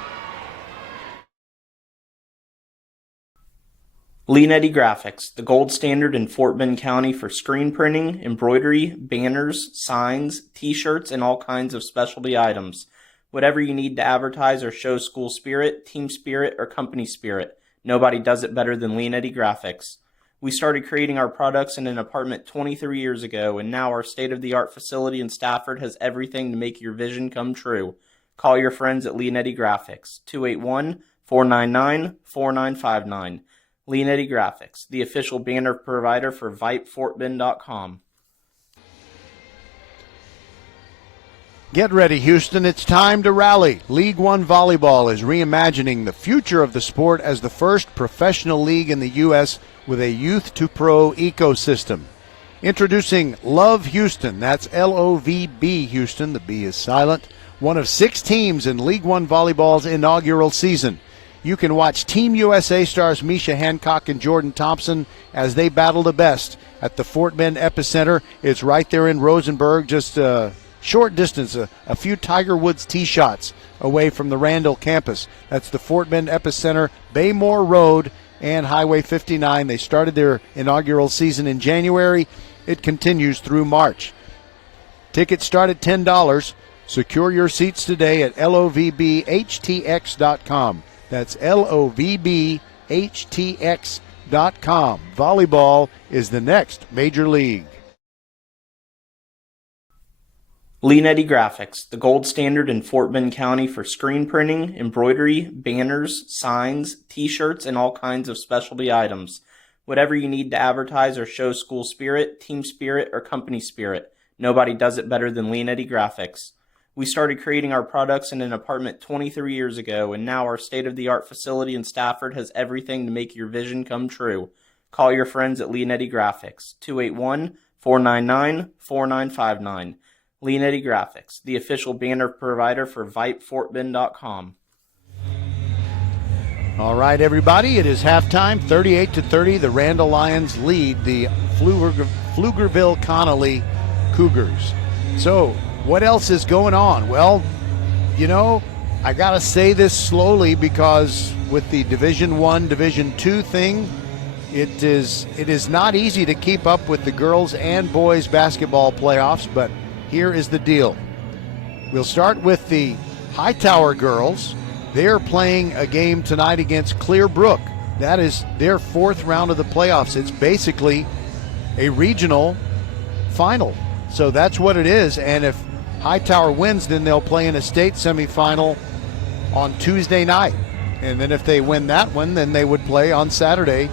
Leanetti Graphics, the gold standard in Fort Bend County for screen printing, embroidery, banners, signs, t-shirts, and all kinds of specialty items. Whatever you need to advertise or show school spirit, team spirit, or company spirit, nobody does it better than Leanetti Graphics. We started creating our products in an apartment 23 years ago, and now our state-of-the-art facility in Stafford has everything to make your vision come true. Call your friends at Leanetti Graphics, 281-499-4959. Leanetti Graphics, the official banner provider for VypeFortBend.com. Get ready, Houston. It's time to rally. League One Volleyball is reimagining the future of the sport as the first professional league in the U.S. with a youth-to-pro ecosystem. Introducing Love Houston. That's L-O-V-B Houston. The B is silent. One of 6 teams in League One Volleyball's inaugural season. You can watch Team USA stars Misha Hancock and Jordan Thompson as they battle the best at the Fort Bend Epicenter. It's right there in Rosenberg, just short distance, a few Tiger Woods tee shots away from the Randle campus. That's the Fort Bend Epicenter, Baymore Road and Highway 59. They started their inaugural season in January. It continues through March. Tickets start at $10. Secure your seats today at lovbhtx.com. That's lovbhtx.com. Volleyball is the next major league. Leanetti Graphics, the gold standard in Fort Bend County for screen printing, embroidery, banners, signs, t-shirts, and all kinds of specialty items. Whatever you need to advertise or show school spirit, team spirit, or company spirit, nobody does it better than Leanetti Graphics. We started creating our products in an apartment 23 years ago, and now our state-of-the-art facility in Stafford has everything to make your vision come true. Call your friends at Leanetti Graphics, 281-499-4959. Leanetti Graphics, the official banner provider for VypeFortBend.com. All right, everybody, it is halftime, 38-30. The Randle Lions lead the Pflugerville Connally Cougars. So, what else is going on? Well, you know, I got to say this slowly because with the Division I, Division II thing, it is not easy to keep up with the girls and boys basketball playoffs, but here is the deal. We'll start with the Hightower girls. They are playing a game tonight against Clear Brook. that is their fourth round of the playoffs. It's basically a regional final. So that's what it is. And if Hightower wins, then they'll play in a state semifinal on Tuesday night. And then if they win that one, then they would play on Saturday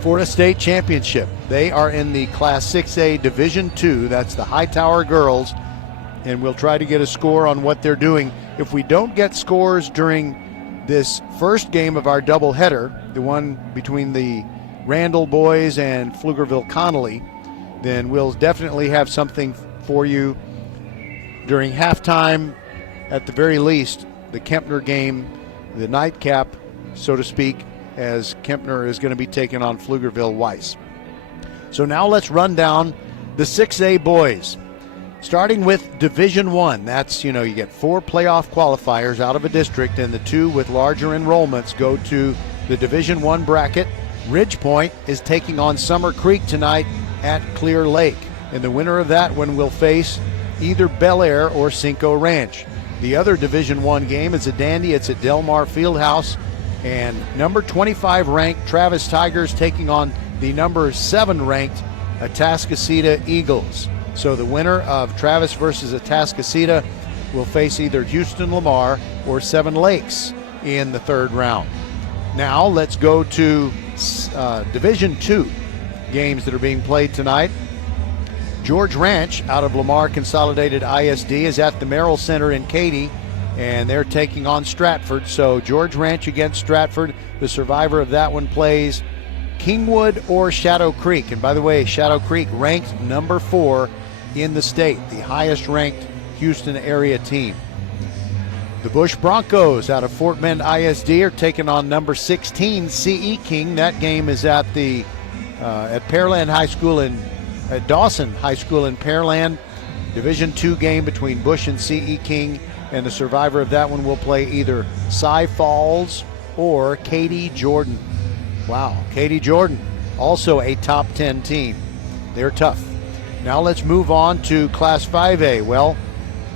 for a state championship. They are in the Class 6A Division II. That's the Hightower girls. And we'll try to get a score on what they're doing. If we don't get scores during this first game of our doubleheader, the one between the Randle boys and Pflugerville Connally, then we'll definitely have something for you during halftime, at the very least, the Kempner game, the nightcap, so to speak, as Kempner is going to be taking on Pflugerville Weiss. So now let's run down the 6A boys. Starting with Division I, that's, you get 4 playoff qualifiers out of a district, and the 2 with larger enrollments go to the Division I bracket. Ridgepoint is taking on Summer Creek tonight at Clear Lake, and the winner of that one will face either Bel Air or Cinco Ranch. The other Division I game is a dandy. It's at Del Mar Fieldhouse, and number 25 ranked Travis Tigers taking on the number 7 ranked Atascocita Eagles. So the winner of Travis versus Atascocita will face either Houston Lamar or Seven Lakes in the third round. Now let's go to Division II games that are being played tonight. George Ranch out of Lamar Consolidated ISD is at the Merrill Center in Katy, and they're taking on Stratford. So George Ranch against Stratford. The survivor of that one plays Kingwood or Shadow Creek. And by the way, Shadow Creek ranked number 4 in the state, the highest ranked Houston area team. The Bush Broncos out of Fort Bend ISD are taking on number 16 CE King. That game is at the at Pearland High School at Dawson High School in Pearland. Division II game between Bush and CE King, and the survivor of that one will play either Cy Falls or Katy Jordan. Wow, Katy Jordan, also a top 10 team. They're tough. Now let's move on to Class 5A. Well,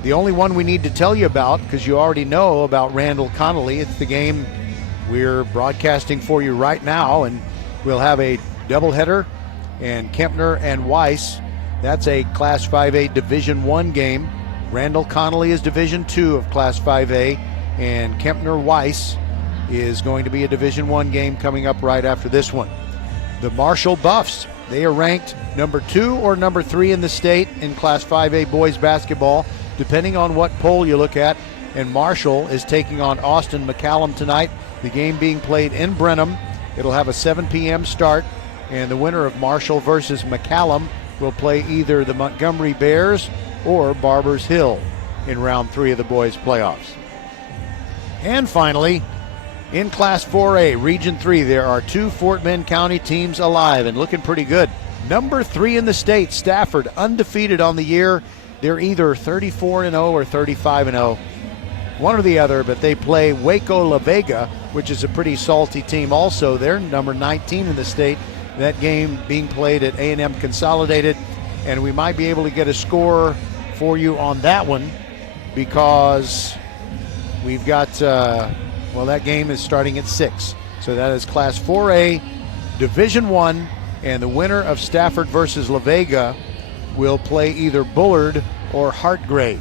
the only one we need to tell you about, because you already know about Randle Connally, it's the game we're broadcasting for you right now, and we'll have a doubleheader, and Kempner and Weiss. That's a Class 5A Division I game. Randle Connally is Division II of Class 5A, and Kempner Weiss is going to be a Division I game coming up right after this one. The Marshall Buffs, they are ranked number 2 or number 3 in the state in Class 5A boys basketball, depending on what poll you look at. And Marshall is taking on Austin McCallum tonight. The game being played in Brenham. It'll have a 7 p.m. start, and the winner of Marshall versus McCallum will play either the Montgomery Bears or Barbers Hill in round 3 of the boys playoffs. And finally, in Class 4A, Region 3, there are 2 Fort Bend County teams alive and looking pretty good. Number 3 in the state, Stafford, undefeated on the year. They're either 34-0 or 35-0, one or the other, but they play Waco La Vega, which is a pretty salty team also. They're number 19 in the state. That game being played at A&M Consolidated, and we might be able to get a score for you on that one because we've got, that game is starting at 6. So that is Class 4A, Division I, and the winner of Stafford versus La Vega will play either Bullard or Hartgrave.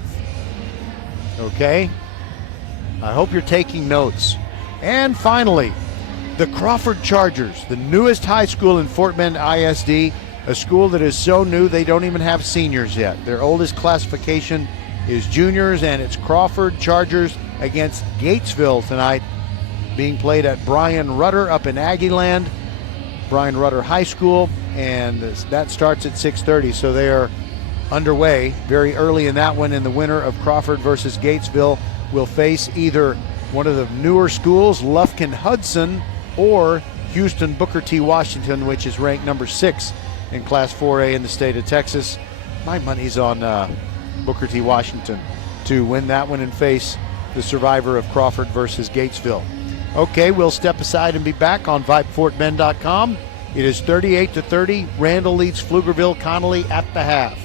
Okay? I hope you're taking notes. And finally, the Crawford Chargers, the newest high school in Fort Bend ISD, a school that is so new they don't even have seniors yet. Their oldest classification is juniors, and it's Crawford Chargers against Gatesville tonight, being played at Brian Rutter up in Aggieland, Brian Rutter High School, and that starts at 6:30. So they are underway very early in that one, and the winner of Crawford versus Gatesville will face either one of the newer schools, Lufkin Hudson, or Houston Booker T. Washington, which is ranked number 6 in Class 4A in the state of Texas. My money's on Booker T. Washington to win that one and face the survivor of Crawford versus Gatesville. Okay, we'll step aside and be back on VypeFortBend.com. It is 38-30. Randle leads Pflugerville Connally at the half.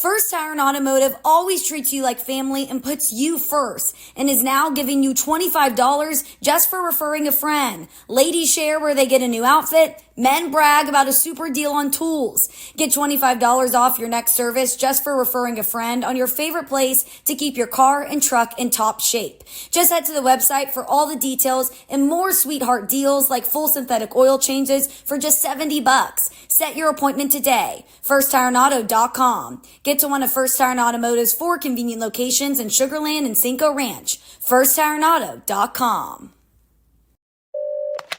First Tire and Automotive always treats you like family and puts you first and is now giving you $25 just for referring a friend. Ladies share where they get a new outfit. Men brag about a super deal on tools. Get $25 off your next service just for referring a friend on your favorite place to keep your car and truck in top shape. Just head to the website for all the details and more sweetheart deals like full synthetic oil changes for just $70. Set your appointment today. FirstTireAndAuto.com. Get to one of First Tire and Automotive's 4 convenient locations in Sugar Land and Cinco Ranch. FirstTireAndAuto.com.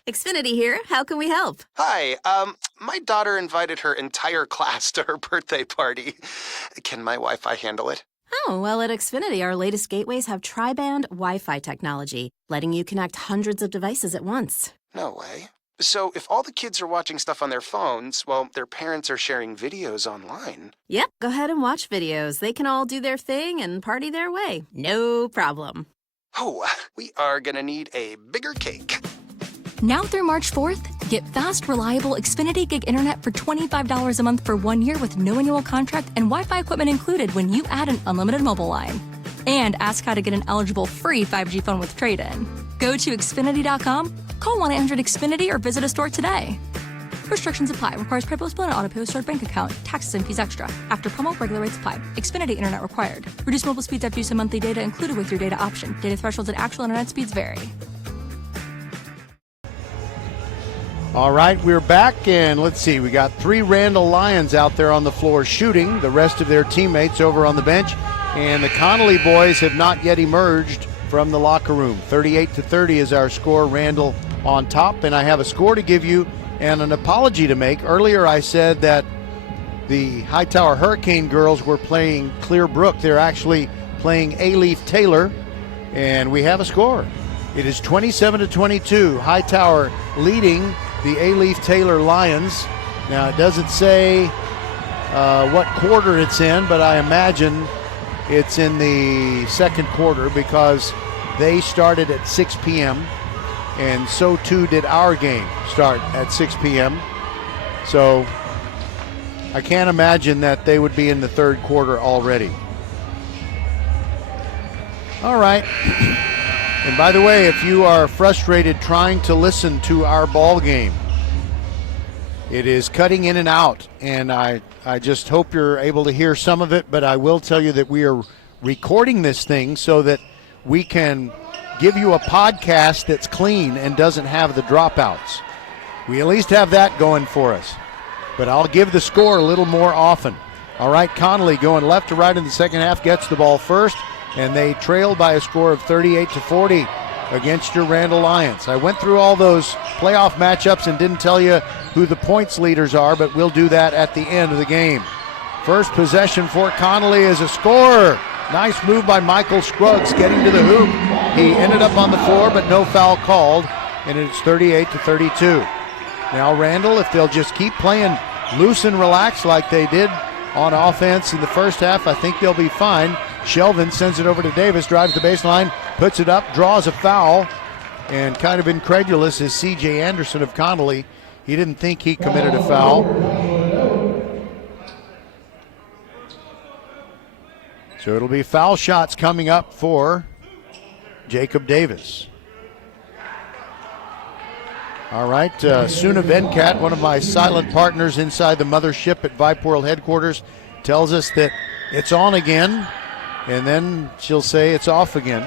Xfinity here. How can we help? Hi, my daughter invited her entire class to her birthday party. Can my Wi-Fi handle it? Oh, well, at Xfinity, our latest gateways have tri-band Wi-Fi technology, letting you connect hundreds of devices at once. No way. So if all the kids are watching stuff on their phones, well, their parents are sharing videos online. Yep, go ahead and watch videos. They can all do their thing and party their way. No problem. Oh, we are gonna need a bigger cake. Now through March 4th, get fast, reliable Xfinity Gig Internet for $25 a month for 1 year with no annual contract and Wi-Fi equipment included when you add an unlimited mobile line. And ask how to get an eligible free 5G phone with trade-in. Go to Xfinity.com, call 1-800-XFINITY or visit a store today. Restrictions apply. Requires pre-postponed and auto-pay stored bank account. Taxes and fees extra. After promo, regular rates apply. Xfinity Internet required. Reduced mobile speeds after use of monthly data included with your data option. Data thresholds and actual internet speeds vary. All right, we're back, and let's see. We got 3 Randle Lions out there on the floor shooting. The rest of their teammates over on the bench. And the Connally boys have not yet emerged from the locker room. 38-30 is our score. Randle on top. And I have a score to give you and an apology to make. Earlier I said that the Hightower Hurricane girls were playing Clearbrook. They're actually playing A-Leaf Taylor. And we have a score. It is 27-22. Hightower leading the A-Leaf Taylor Lions. Now, it doesn't say what quarter it's in, but I imagine it's in the second quarter because they started at 6 p.m. and so too did our game start at 6 p.m. So I can't imagine that they would be in the third quarter already. All right. And by the way, if you are frustrated trying to listen to our ball game, it is cutting in and out, and I just hope you're able to hear some of it, but I will tell you that we are recording this thing so that we can give you a podcast that's clean and doesn't have the dropouts. We at least have that going for us, but I'll give the score a little more often. All right, Connally going left to right in the second half, gets the ball first, and they trailed by a score of 38-40 against your Randle Lions. I went through all those playoff matchups and didn't tell you who the points leaders are, but we'll do that at the end of the game. First possession for Connally is a scorer. Nice move by Michael Scruggs getting to the hoop. He ended up on the floor, but no foul called, and it's 38-32. Now Randle, if they'll just keep playing loose and relaxed like they did on offense in the first half, I think they'll be fine. Shelvin sends it over to Davis, drives the baseline, puts it up, draws a foul, and kind of incredulous is C.J. Anderson of Connally. He didn't think he committed a foul. So it'll be foul shots coming up for Jacob Davis. All right, Suna Venkat, one of my silent partners inside the mothership at Vype World headquarters, tells us that it's on again, and then she'll say it's off again.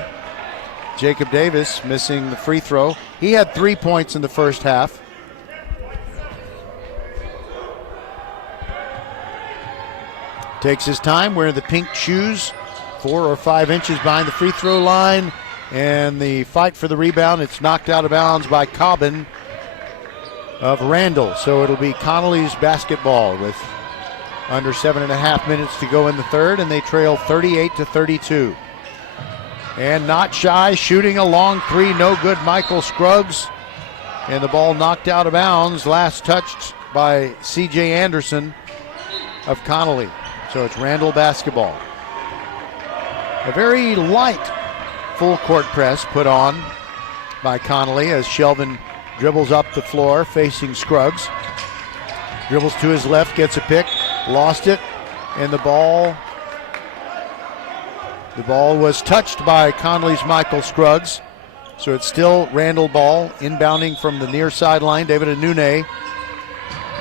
Jacob Davis missing the free throw. He had 3 points in the first half. Takes his time wearing the pink shoes, 4 or 5 inches behind the free throw line, and the fight for the rebound. It's knocked out of bounds by Cobbin of Randle. So it'll be Connally's basketball with under 7.5 minutes to go in the third, and they trail 38-32. And not shy, shooting a long three, no good, Michael Scruggs. And the ball knocked out of bounds, last touched by C.J. Anderson of Connally. So it's Randle basketball. A very light full court press put on by Connally as Shelvin dribbles up the floor facing Scruggs. Dribbles to his left, gets a pick, lost it, and the ball The ball was touched by Connolly's Michael Scruggs. So it's still Randle ball, inbounding from the near sideline. David Anune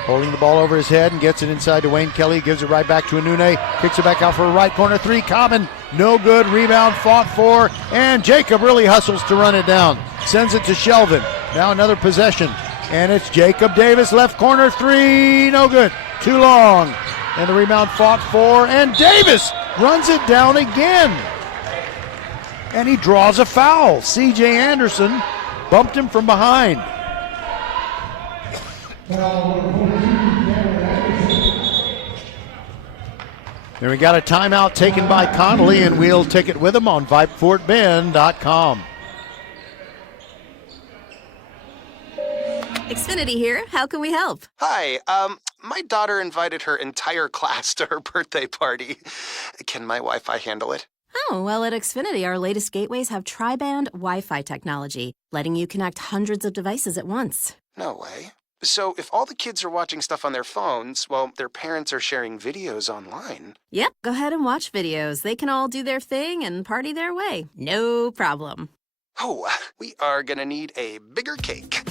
holding the ball over his head and gets it inside to Wayne Kelly. Gives it right back to Anune. Kicks it back out for a right corner three. Common, no good. Rebound fought for. And Jacob really hustles to run it down. Sends it to Shelvin. Now another possession. And it's Jacob Davis, left corner three. No good. Too long. And the rebound fought for. And Davis runs it down again. And he draws a foul. C.J. Anderson bumped him from behind. And we got a timeout taken by Connally, and we'll take it with him on VypeFortBend.com. Xfinity here. How can we help? Hi, my daughter invited her entire class to her birthday party. Can my Wi-Fi handle it? Oh, well, at Xfinity, our latest gateways have tri-band Wi-Fi technology, letting you connect hundreds of devices at once. No way. So if all the kids are watching stuff on their phones, well, their parents are sharing videos online. Yep, go ahead and watch videos. They can all do their thing and party their way. No problem. Oh, we are gonna need a bigger cake.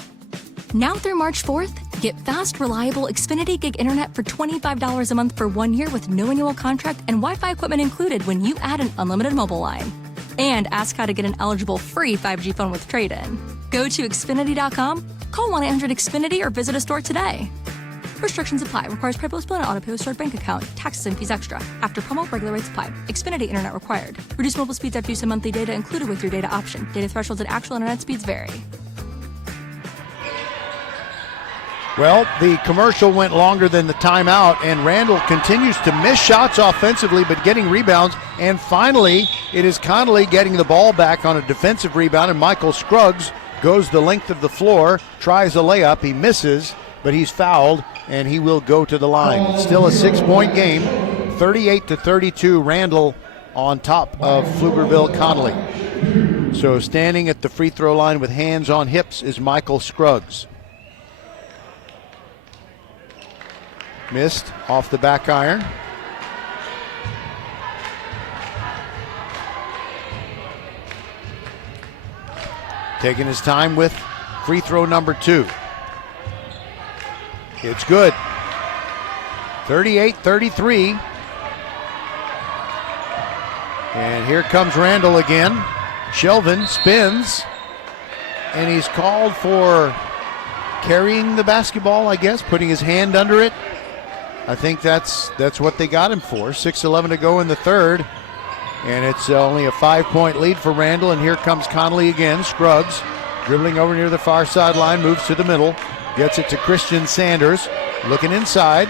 Now through March 4th, get fast, reliable Xfinity Gig Internet for $25 a month for 1 year with no annual contract and Wi-Fi equipment included when you add an unlimited mobile line. And ask how to get an eligible free 5G phone with trade-in. Go to Xfinity.com, call 1-800-XFINITY or visit a store today. Restrictions apply. Requires PayPal and auto-pay stored bank account. Taxes and fees extra. After promo, regular rates apply. Xfinity Internet required. Reduced mobile speeds after use of monthly data included with your data option. Data thresholds and actual internet speeds vary. Well, the commercial went longer than the timeout, and Randle continues to miss shots offensively but getting rebounds. And finally, it is Connally getting the ball back on a defensive rebound, and Michael Scruggs goes the length of the floor, tries a layup. He misses, but he's fouled, and he will go to the line. It's still a 6-point game, 38-32, Randle on top of Pflugerville Connally. So standing at the free throw line with hands on hips is Michael Scruggs. Missed off the back iron. Taking his time with free throw number 2. It's good. 38-33. And here comes Randle again. Shelvin spins. And he's called for carrying the basketball, I guess, putting his hand under it. I think that's what they got him for. 6:11 to go in the third. And it's only a 5-point lead for Randle. And here comes Connally again. Scruggs dribbling over near the far sideline, moves to the middle, gets it to Christian Sanders, looking inside,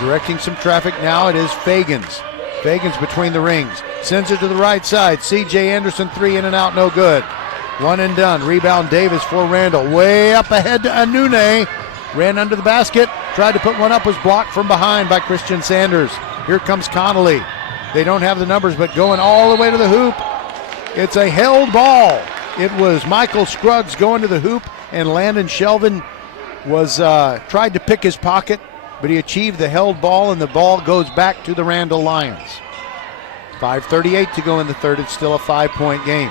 directing some traffic. Now it is Fagans. Fagans between the rings. Sends it to the right side. C.J. Anderson, 3 in and out, no good. One and done. Rebound Davis for Randle. Way up ahead to Anune. Ran under the basket. Tried to put one up. Was blocked from behind by Christian Sanders. Here comes Connally. They don't have the numbers, but going all the way to the hoop. It's a held ball. It was Michael Scruggs going to the hoop, and Landon Shelvin was tried to pick his pocket, but he achieved the held ball, and the ball goes back to the Randle Lions. 5:38 to go in the third. It's still a 5-point game.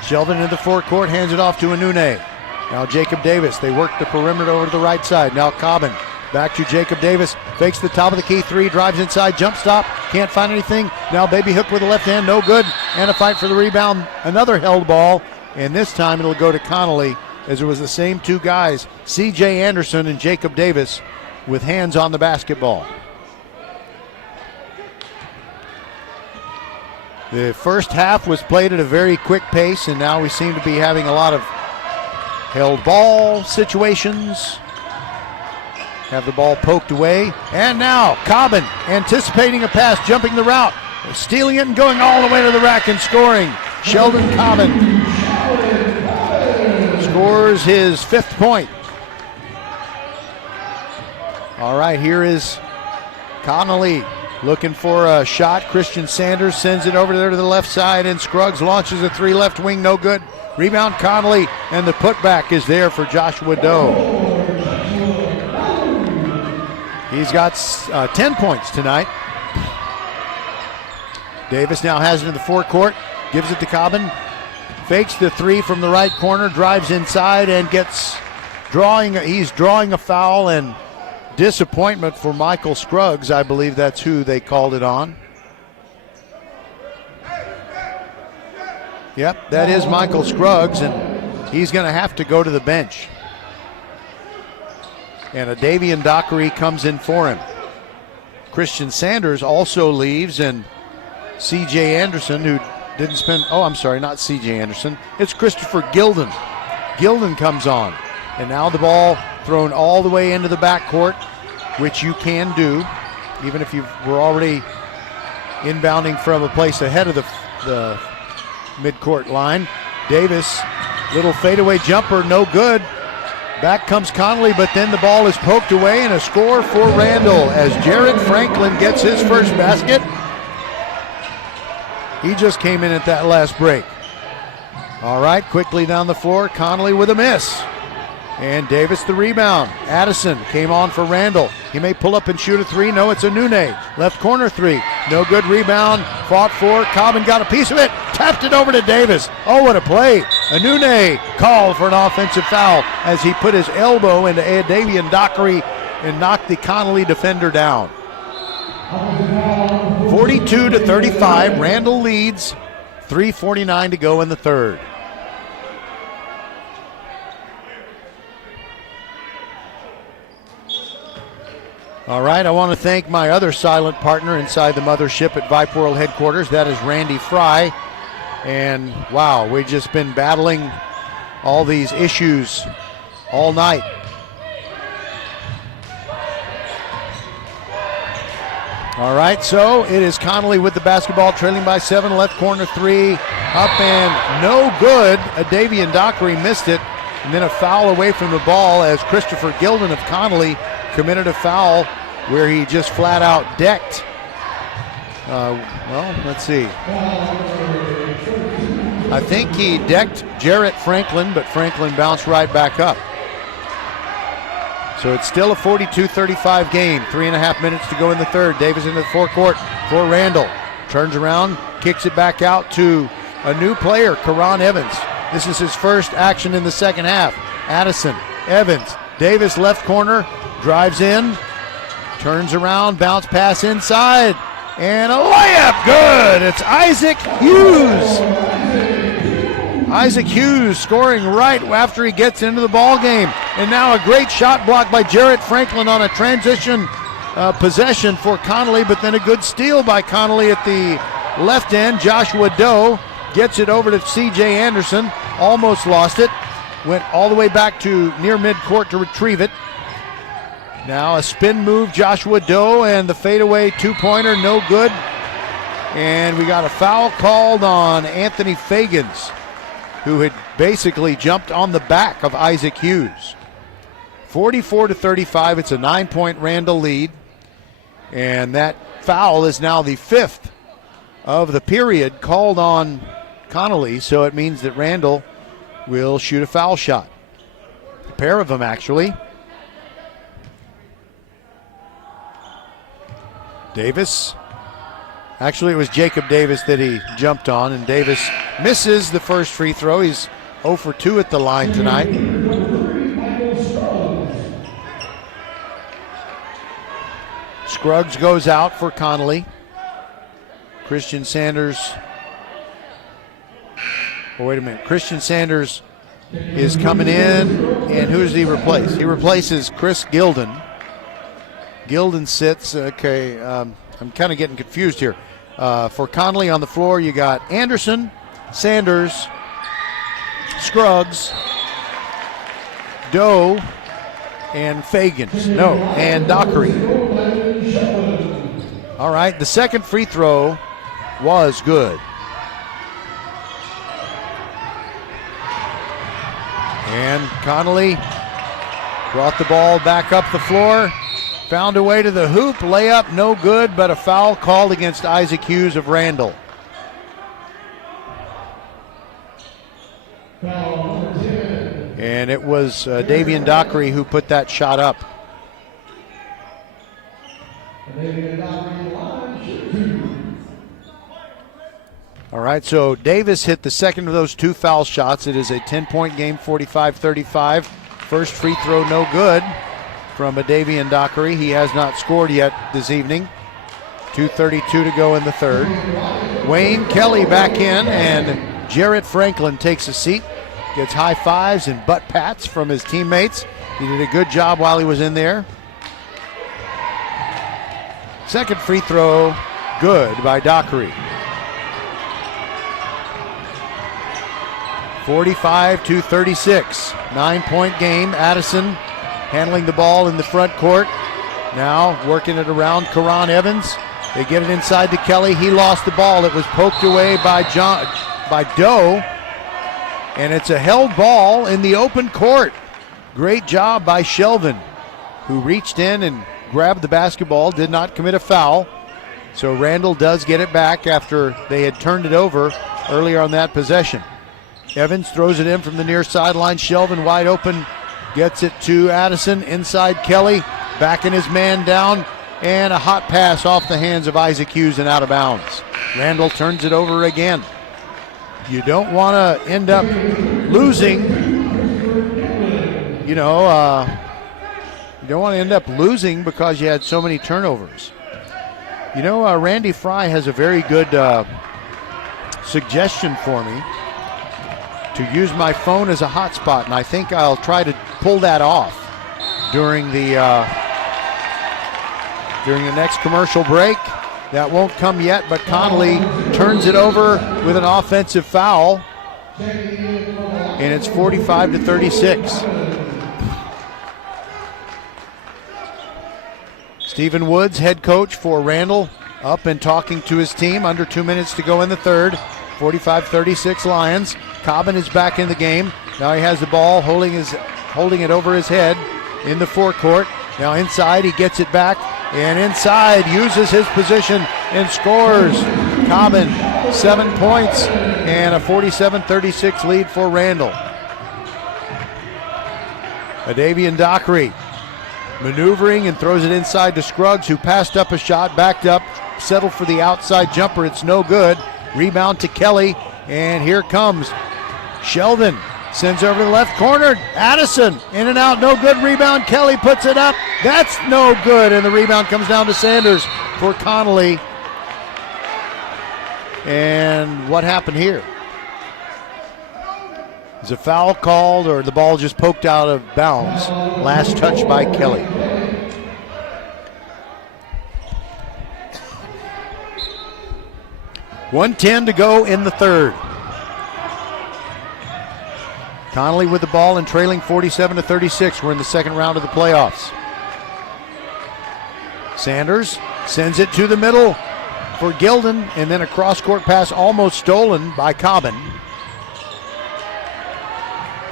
Shelvin in the forecourt, hands it off to Anune. Now Jacob Davis. They work the perimeter over to the right side. Now Cobbin back to Jacob Davis. Fakes the top of the key three. Drives inside. Jump stop. Can't find anything. Now Baby Hook with the left hand. No good. And a fight for the rebound. Another held ball. And this time it'll go to Connally, as it was the same two guys, C.J. Anderson and Jacob Davis, with hands on the basketball. The first half was played at a very quick pace, and now we seem to be having a lot of held ball situations. Have the ball poked away. And now Cobbin anticipating a pass, jumping the route, stealing it and going all the way to the rack and scoring. Sheldon Cobbin scores his 5th point. All right, here is Connally looking for a shot. Christian Sanders sends it over there to the left side, and Scruggs launches a 3 left wing, no good. Rebound Connally, and the putback is there for Joshua Doe. He's got 10 points tonight. Davis now has it in the forecourt, gives it to Cobbin, fakes the three from the right corner, drives inside and he's drawing a foul, and disappointment for Michael Scruggs. I believe that's who they called it on. Yep, that is Michael Scruggs, and he's going to have to go to the bench. And a Davian Dockery comes in for him. Christian Sanders also leaves, and C.J. Anderson, who didn't spend, not C.J. Anderson. It's Christopher Gilden. Gilden comes on. And now the ball thrown all the way into the backcourt, which you can do, even if you were already inbounding from a place ahead of the midcourt line. Davis, little fadeaway jumper, no good. Back comes Connally, but then the ball is poked away, and a score for Randle as Jarrett Franklin gets his first basket. He just came in at that last break. All right, quickly down the floor, Connally with a miss. And Davis the rebound. Addison came on for Randle. He may pull up and shoot a three. No, it's a Nune. Left corner three. No good rebound. Fought for. Cobbin got a piece of it. Tapped it over to Davis. Oh, what a play. A Nune called for an offensive foul as he put his elbow into Davian Dockery and knocked the Connally defender down. 42-35. Randle leads. 3:49 to go in the third. All right, I want to thank my other silent partner inside the mothership at Vype World headquarters. That is Randy Fry. And wow, we've just been battling all these issues all night. All right, so it is Connally with the basketball, trailing by 7, left corner three, up and no good. A Davian Dockery missed it, and then a foul away from the ball as Christopher Gilden of Connally committed a foul where he just flat out decked. Let's see. I think he decked Jarrett Franklin, but Franklin bounced right back up. So it's still a 42-35 game. 3.5 minutes to go in the third. Davis into the forecourt for Randle. Turns around, kicks it back out to a new player, Karan Evans. This is his first action in the second half. Addison, Evans, Davis left corner, drives in, turns around, bounce pass inside, and a layup, good! It's Isaac Hughes. Isaac Hughes scoring right after he gets into the ball game. And now a great shot block by Jarrett Franklin on a transition possession for Connally, but then a good steal by Connally at the left end. Joshua Doe gets it over to C.J. Anderson, almost lost it. Went all the way back to near midcourt to retrieve it. Now a spin move, Joshua Doe, and the fadeaway two-pointer, no good. And we got a foul called on Anthony Fagans, who had basically jumped on the back of Isaac Hughes. 44-35, it's a 9-point Randle lead. And that foul is now the 5th of the period called on Connally, so it means that Randle will shoot a foul shot. A pair of them, actually. Davis. Actually, it was Jacob Davis that he jumped on, and Davis misses the first free throw. He's 0 for 2 at the line tonight. Scruggs goes out for Connally. Christian Sanders. Oh, wait a minute. Christian Sanders is coming in, and who does he replace? He replaces Chris Gilden. Gilden sits. Okay, I'm kind of getting confused here. For Connally on the floor, you got Anderson, Sanders, Scruggs, Doe, and Fagans. And Dockery. All right, the second free throw was good. And Connally brought the ball back up the floor. Found a way to the hoop, layup, no good, but a foul called against Isaac Hughes of Randle. And it was Davian Dockery who put that shot up. All right, so Davis hit the second of those 2 foul shots. It is a 10-point game, 45-35. First free throw no good from Adavian Dockery. He has not scored yet this evening. 2:32 to go in the third. Wayne Kelly back in, and Jarrett Franklin takes a seat. Gets high fives and butt pats from his teammates. He did a good job while he was in there. Second free throw, good by Dockery. 45-36. 9-point game. Addison handling the ball in the front court. Now working it around Karan Evans. They get it inside to Kelly. He lost the ball. It was poked away by Doe. And it's a held ball in the open court. Great job by Shelvin, who reached in and grabbed the basketball, did not commit a foul. So Randle does get it back after they had turned it over earlier on that possession. Evans throws it in from the near sideline. Shelvin wide open, gets it to Addison. Inside Kelly, backing his man down, and a hot pass off the hands of Isaac Hughes and out of bounds. Randle turns it over again. You don't want to end up losing, you don't want to end up losing because you had so many turnovers. Randy Fry has a very good suggestion for me to use my phone as a hotspot, and I think I'll try to pull that off during the next commercial break. That won't come yet, but Connally turns it over with an offensive foul, and it's 45-36. Stephen Woods, head coach for Randle, up and talking to his team. Under 2 minutes to go in the third. 45-36 Lions. Cobbin is back in the game. Now he has the ball, holding it over his head in the forecourt. Now inside, he gets it back, and inside uses his position and scores. Cobbin, 7 points, and a 47-36 lead for Randle. Adavian Dockery maneuvering and throws it inside to Scruggs, who passed up a shot, backed up, settled for the outside jumper. It's no good. Rebound to Kelly, and here comes Shelvin. Sends over the left corner. Addison in and out, no good. Rebound. Kelly puts it up. That's no good, and the rebound comes down to Sanders for Connally. And what happened here? Is a foul called, or the ball just poked out of bounds? Last touch by Kelly. .110 to go in the third. Connally with the ball and trailing 47-36. We're in the second round of the playoffs. Sanders sends it to the middle for Gilden, and then a cross-court pass almost stolen by Cobbin.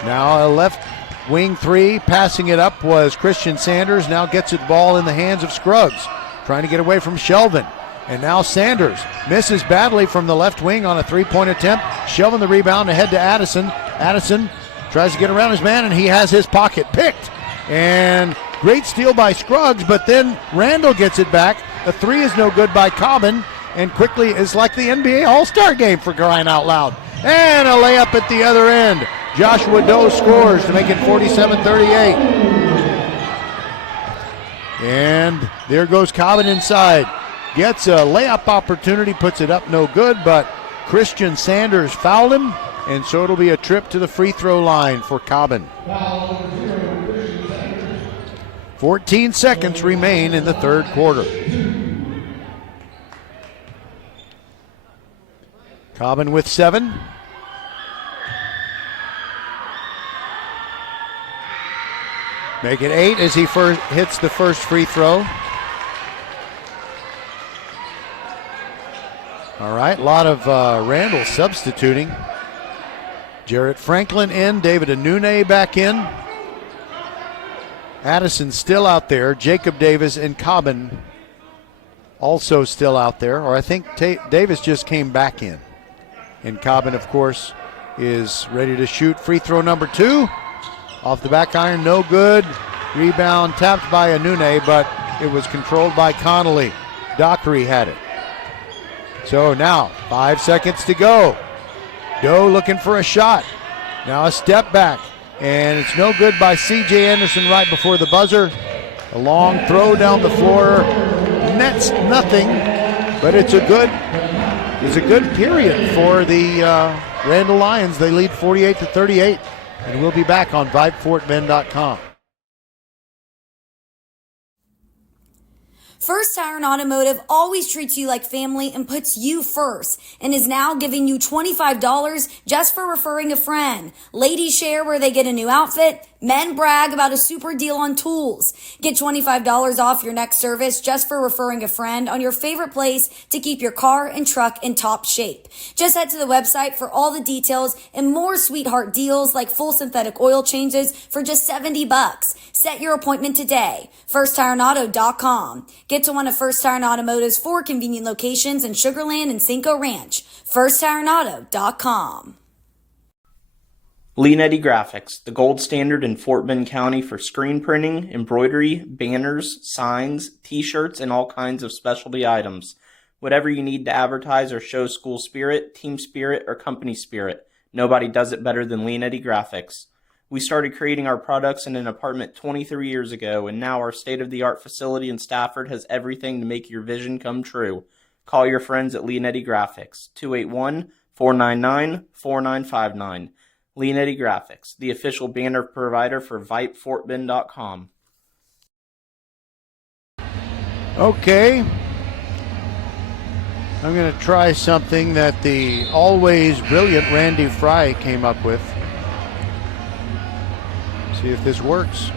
Now a left wing three, passing it up was Christian Sanders. Now gets it ball in the hands of Scruggs, trying to get away from Shelvin. And now Sanders misses badly from the left wing on a three-point attempt. Shelvin the rebound ahead to Addison. Addison tries to get around his man, and he has his pocket picked. And great steal by Scruggs, but then Randle gets it back. A three is no good by Cobbin, and quickly is like the NBA All-Star game for crying out loud. And a layup at the other end. Joshua Doe scores to make it 47-38. And there goes Cobbin inside. Gets a layup opportunity, puts it up, no good, but Christian Sanders fouled him, and so it'll be a trip to the free throw line for Cobbin. 14 seconds remain in the third quarter. Cobbin with 7. Make it 8 as he hits the first free throw. All right, a lot of Randle substituting. Jarrett Franklin in, David Anune back in. Addison still out there. Jacob Davis and Cobbin also still out there. Or I think Davis just came back in. And Cobbin, of course, is ready to shoot free throw number 2. Off the back iron, no good. Rebound tapped by Anune, but it was controlled by Connally. Dockery had it. So now 5 seconds to go. Doe looking for a shot. Now a step back, and it's no good by C.J. Anderson right before the buzzer. A long throw down the floor, nets nothing, but it's a good period for the Randle Lions. They lead 48-38, and we'll be back on VypeFortBend.com. First Tire Automotive always treats you like family and puts you first and is now giving you $25 just for referring a friend. Ladies share where they get a new outfit. Men brag about a super deal on tools. Get $25 off your next service just for referring a friend on your favorite place to keep your car and truck in top shape. Just head to the website for all the details and more sweetheart deals like full synthetic oil changes for just $70. Set your appointment today. FirstTireAuto.com. Get to one of First Tire Automotive's 4 convenient locations in Sugar Land and Cinco Ranch. FirstTireAuto.com. Lee Eddy Graphics, the gold standard in Fort Bend County for screen printing, embroidery, banners, signs, t-shirts, and all kinds of specialty items. Whatever you need to advertise or show school spirit, team spirit, or company spirit, nobody does it better than Lee Eddy Graphics. We started creating our products in an apartment 23 years ago, and now our state-of-the-art facility in Stafford has everything to make your vision come true. Call your friends at Lee Eddy Graphics, 281-499-4959. Lee Eddy Graphics, the official banner provider for VypeFortBend.com. Okay. I'm going to try something that the always brilliant Randy Fry came up with. See if this works.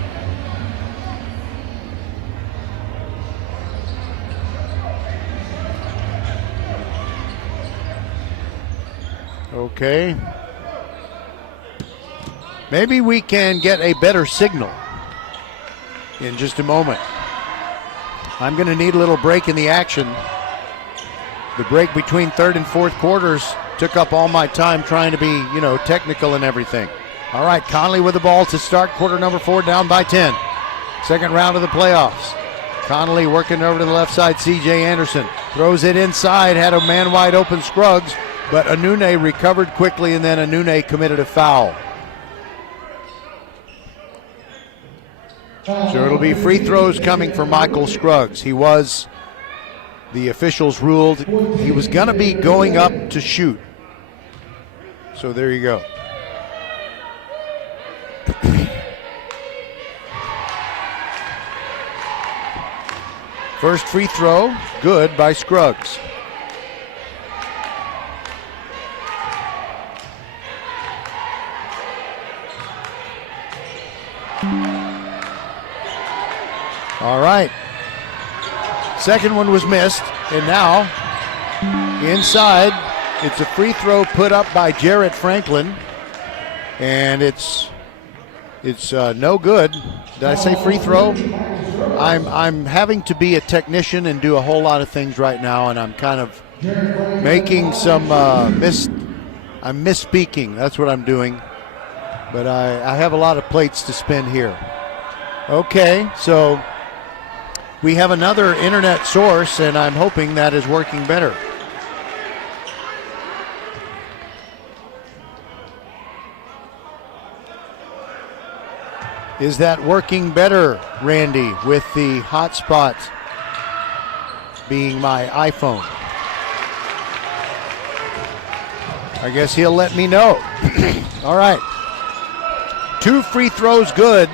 Okay. Maybe we can get a better signal in just a moment. I'm going to need a little break in the action. The break between third and fourth quarters took up all my time trying to be, technical and everything. All right, Connally with the ball to start quarter number 4, down by 10. Second round of the playoffs. Connally working over to the left side. C.J. Anderson throws it inside, had a man wide open, Scruggs, but Anune recovered quickly, and then Anune committed a foul. So it'll be free throws coming for Michael Scruggs. The officials ruled he was going to be going up to shoot. So there you go. First free throw, good by Scruggs. All right. Second one was missed, and now inside, it's a free throw put up by Jarrett Franklin, and it's no good. Did I say free throw? I'm having to be a technician and do a whole lot of things right now, and I'm kind of making some I'm misspeaking. That's what I'm doing, but I have a lot of plates to spin here. Okay, so we have another internet source, and I'm hoping that is working better. Is that working better, Randy, with the hotspot being my iPhone? I guess he'll let me know. All right. 2 free throws good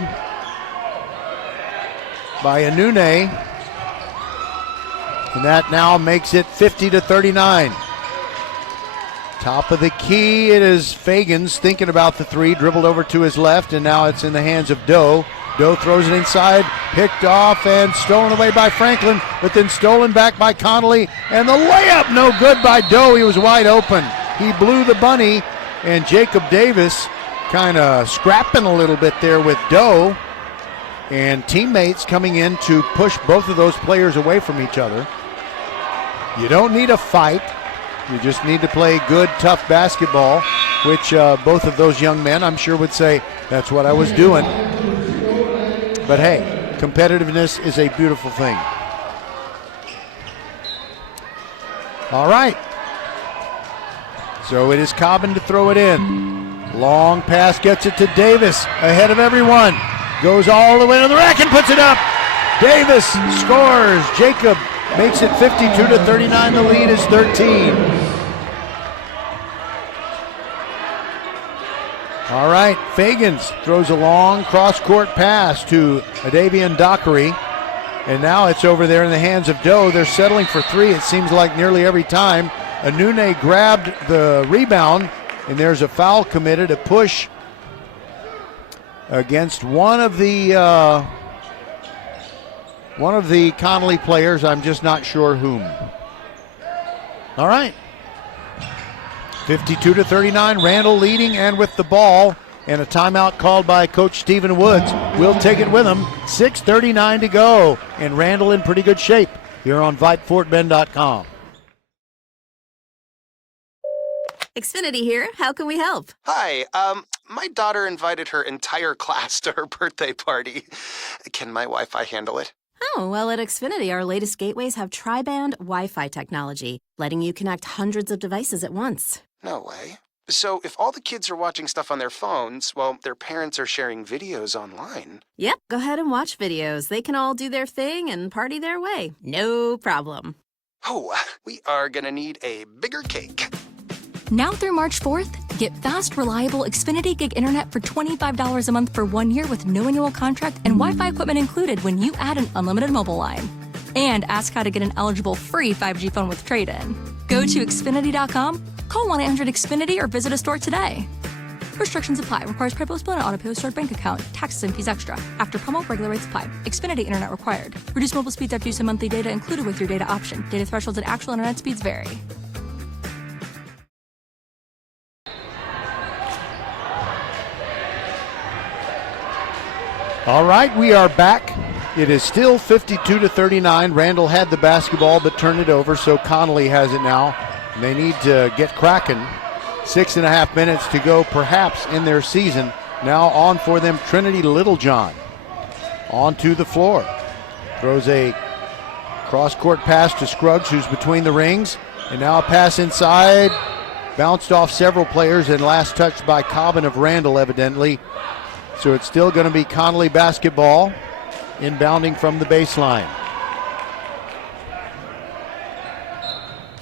by Anune, and that now makes it 50-39. Top of the key, it is Fagans thinking about the 3, dribbled over to his left, and now it's in the hands of Doe. Doe throws it inside, picked off and stolen away by Franklin, but then stolen back by Connally, and the layup no good by Doe. He was wide open. He blew the bunny, and Jacob Davis kind of scrapping a little bit there with Doe, and teammates coming in to push both of those players away from each other. You don't need a fight. You just need to play good, tough basketball, which both of those young men, I'm sure, would say, that's what I was doing. But hey, competitiveness is a beautiful thing. All right. So it is Cobbin to throw it in. Long pass gets it to Davis, ahead of everyone. Goes all the way to the rack and puts it up. Davis scores. Jacob makes it 52-39. The lead is 13. All right, Fagans throws a long cross-court pass to Adavian Dockery. And now it's over there in the hands of Doe. They're settling for three, it seems like nearly every time. Anune grabbed the rebound, and there's a foul committed, a push against one of the Connally players. I'm just not sure whom. All right. 52-39, Randle leading and with the ball, and a timeout called by Coach Stephen Woods. We'll take it with him. 6:39 to go, and Randle in pretty good shape here on VypeFortBend.com. Xfinity here. How can we help? Hi, my daughter invited her entire class to her birthday party. Can my Wi-Fi handle it? Oh, well, at Xfinity, our latest gateways have tri-band Wi-Fi technology, letting you connect hundreds of devices at once. No way. So if all the kids are watching stuff on their phones, well, their parents are sharing videos online. Yep, go ahead and watch videos. They can all do their thing and party their way. No problem. Oh, we are gonna need a bigger cake. Now through March 4th, get fast, reliable Xfinity Gig Internet for $25 a month for 1 year with no annual contract and Wi-Fi equipment included when you add an unlimited mobile line. And ask how to get an eligible free 5G phone with trade-in. Go to Xfinity.com, call 1-800-XFINITY or visit a store today. Restrictions apply. Requires PayPal and auto-pay stored bank account. Taxes and fees extra. After promo, regular rates apply. Xfinity Internet required. Reduced mobile speeds after use of monthly data included with your data option. Data thresholds and actual internet speeds vary. All right, we are back. It is still 52-39. Randle had the basketball but turned it over, so Connally has it now. And they need to get cracking. 6.5 minutes to go, perhaps, in their season. Now on for them, Trinity Littlejohn. Onto the floor. Throws a cross-court pass to Scruggs, who's between the rings. And now a pass inside. Bounced off several players and last touched by Cobbin of Randle, evidently. So it's still going to be Connally basketball, inbounding from the baseline.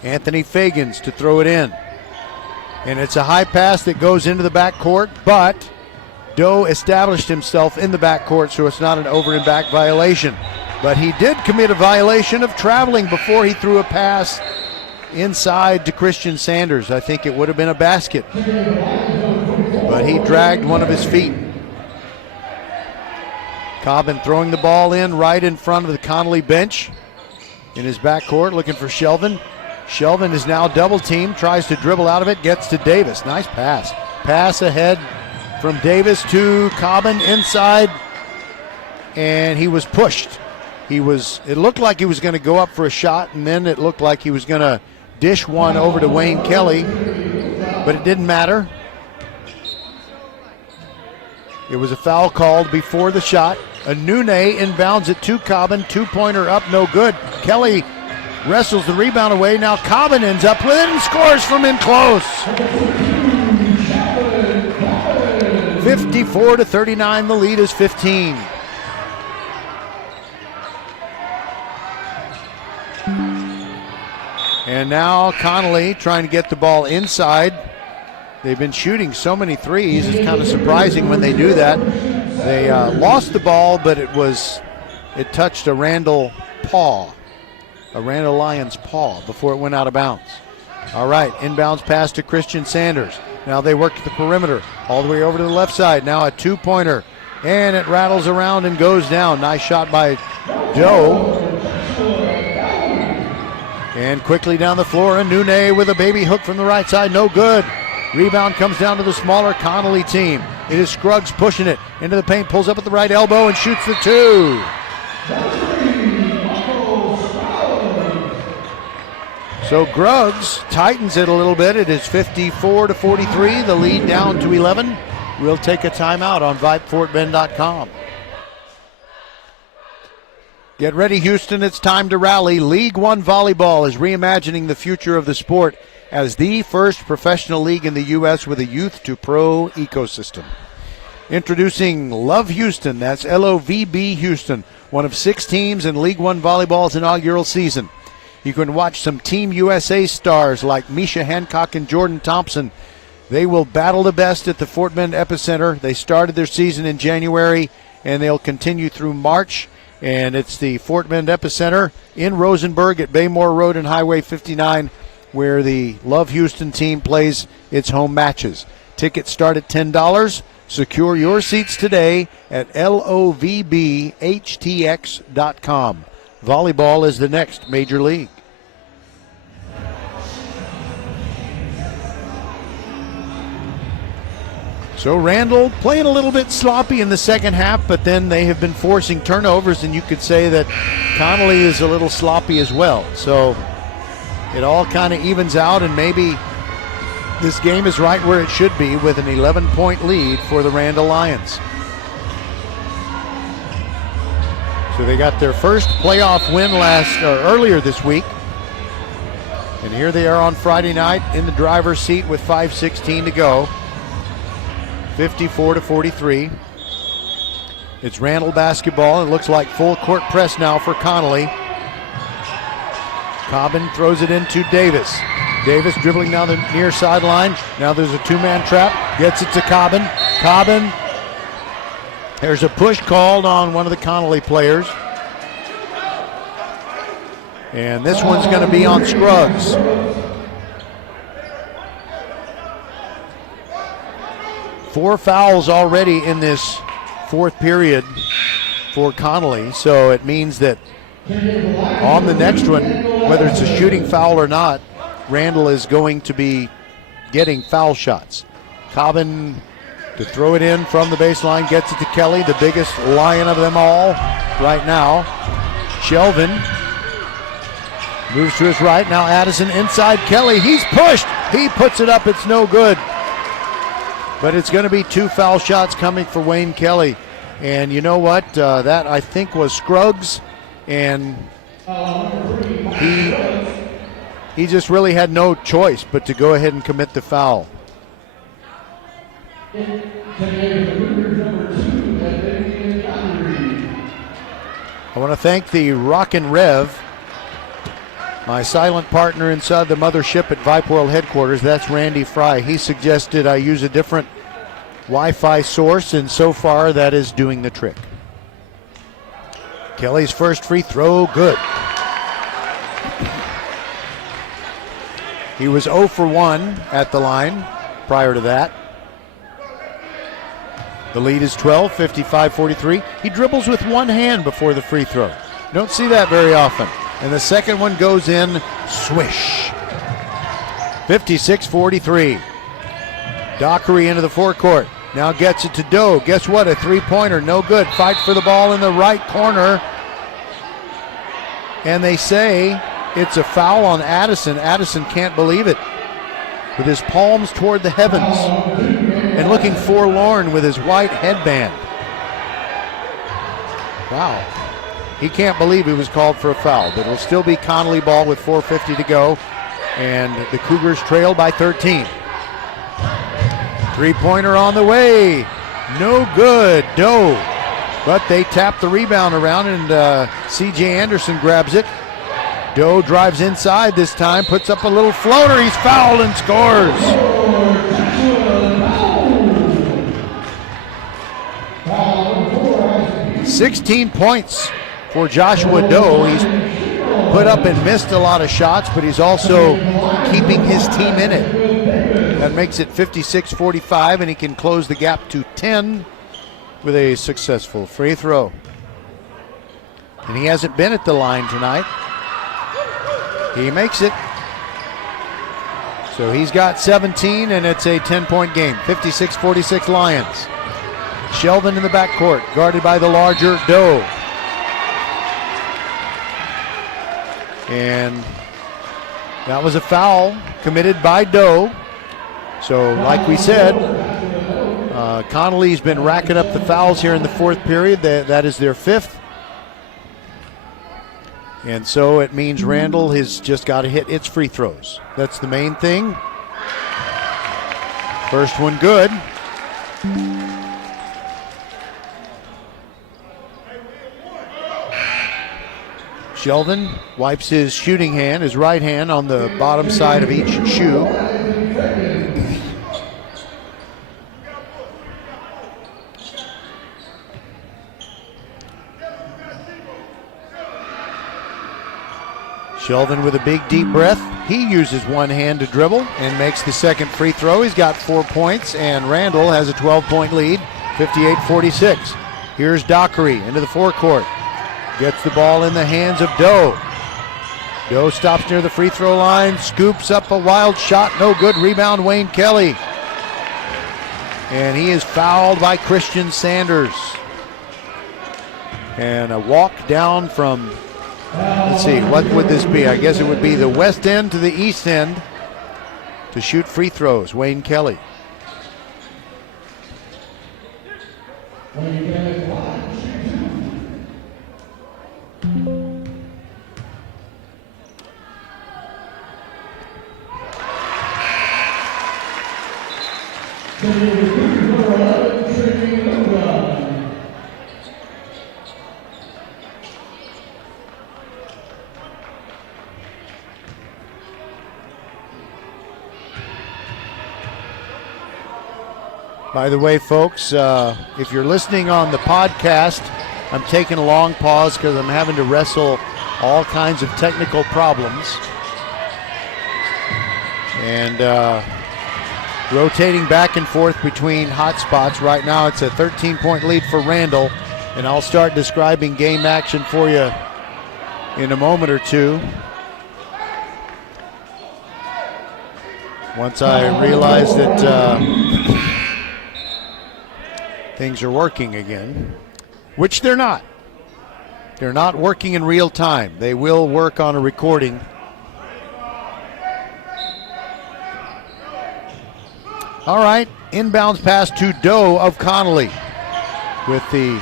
Anthony Fagans to throw it in. And it's a high pass that goes into the backcourt, but Doe established himself in the backcourt, so it's not an over and back violation. But he did commit a violation of traveling before he threw a pass inside to Christian Sanders. I think it would have been a basket, but he dragged one of his feet. Cobbin throwing the ball in right in front of the Connally bench in his backcourt, looking for Shelvin. Shelvin is now double teamed, tries to dribble out of it, gets to Davis. Nice pass. Pass ahead from Davis to Cobbin inside, and he was pushed. It looked like he was going to go up for a shot, and then it looked like he was going to dish one over to Wayne Kelly, but it didn't matter. It was a foul called before the shot. Anune inbounds it to Cobbin. Two-pointer up, no good. Kelly wrestles the rebound away. Now Cobbin ends up with it and scores from in close. 54-39, the lead is 15. And now Connally trying to get the ball inside. They've been shooting so many threes, it's kind of surprising when they do that. They lost the ball, but it touched a Randle Lions paw before it went out of bounds. All right, inbounds pass to Christian Sanders. Now they work to the perimeter, all the way over to the left side. Now a two-pointer, and it rattles around and goes down. Nice shot by Doe. And quickly down the floor, Anune with a baby hook from the right side, no good. Rebound comes down to the smaller Connally team. It is Scruggs pushing it into the paint, pulls up at the right elbow and shoots the two. So Scruggs tightens it a little bit. It is 54-43, the lead down to 11. We'll take a timeout on VypeFortBend.com. Get ready, Houston. It's time to rally. League One Volleyball is reimagining the future of the sport as the first professional league in the U.S. with a youth to pro ecosystem. Introducing Love Houston, that's LOVB Houston, one of 6 teams in League One Volleyball's inaugural season. You can watch some Team USA stars like Misha Hancock and Jordan Thompson. They will battle the best at the Fort Bend Epicenter. They started their season in January, and they'll continue through March. And it's the Fort Bend Epicenter in Rosenberg at Baymore Road and Highway 59, where the Love Houston team plays its home matches. Tickets start at $10. Secure your seats today at lovbhtx.com. Volleyball is the next major league. So Randle playing a little bit sloppy in the second half, but then they have been forcing turnovers, and you could say that Connally is a little sloppy as well. So it all kind of evens out, and maybe this game is right where it should be with an 11-point lead for the Randle Lions. So they got their first playoff win earlier this week. And here they are on Friday night in the driver's seat with 5:16 to go. 54-43. It's Randle basketball. It looks like full court press now for Connally. Cobbin throws it into Davis. Davis dribbling down the near sideline. Now there's a 2-man trap. Gets it to Cobbin. Cobbin. There's a push called on one of the Connally players. And this one's going to be on Scruggs. Four fouls already in this fourth period for Connally, so it means that on the next one, whether it's a shooting foul or not, Randle is going to be getting foul shots. Cobbin to throw it in from the baseline, gets it to Kelly, the biggest Lion of them all right now. Shelvin moves to his right, now Addison inside Kelly, he's pushed, he puts it up, it's no good. But it's going to be 2 foul shots coming for Wayne Kelly. And you know what? That, I think, was Scruggs. And he just really had no choice but to go ahead and commit the foul. I want to thank the Rockin' Rev, my silent partner inside the mothership at Vype World headquarters. That's Randy Fry. He suggested I use a different Wi-Fi source, and so far that is doing the trick. Kelly's first free throw, good. He was 0 for 1 at the line prior to that. The lead is 12, 55-43. He dribbles with one hand before the free throw. Don't see that very often. And the second one goes in, swish. 56-43. Dockery into the forecourt. Now gets it to Doe. Guess what? A three-pointer, no good. Fight for the ball in the right corner. And they say it's a foul on Addison. Addison can't believe it. With his palms toward the heavens and looking forlorn with his white headband. Wow. He can't believe he was called for a foul, but it'll still be Connally ball with 4:50 to go, and the Cougars trail by 13. Three-pointer on the way. No good. Doe. But they tap the rebound around, and C.J. Anderson grabs it. Doe drives inside this time, puts up a little floater. He's fouled and scores. "16 points for Joshua Doe. He's put up and missed a lot of shots, but he's also keeping his team in it. That makes it 56-45, and he can close the gap to 10 with a successful free throw. And he hasn't been at the line tonight. He makes it. So he's got 17, and it's a 10-point game. 56-46 Lions. Shelvin in the backcourt, guarded by the larger Doe. And that was a foul committed by Doe. So like we said, Connally's been racking up the fouls here in the fourth period. That is their fifth. And so it means Randle has just got to hit its free throws. That's the main thing. First one good. Sheldon wipes his shooting hand, his right hand, on the bottom side of each shoe. Sheldon with a big deep breath. He uses one hand to dribble and makes the second free throw. He's got 4 points, and Randle has a 12-point lead, 58-46. Here's Dockery into the forecourt. Gets the ball in the hands of Doe. Doe stops near the free throw line, scoops up a wild shot, no good. Rebound, Wayne Kelly. And he is fouled by Christian Sanders. And a walk down from, let's see, what would this be? I guess it would be the west end to the east end to shoot free throws. Wayne Kelly. By the way, folks, if you're listening on the podcast, I'm taking a long pause because I'm having to wrestle all kinds of technical problems. And rotating back and forth between hot spots. Right now it's a 13-point lead for Randle, and I'll start describing game action for you in a moment or two. Once I realize that things are working again, which they're not. They're not working in real time. They will work on a recording. All right, inbounds pass to Doe of Connally. With the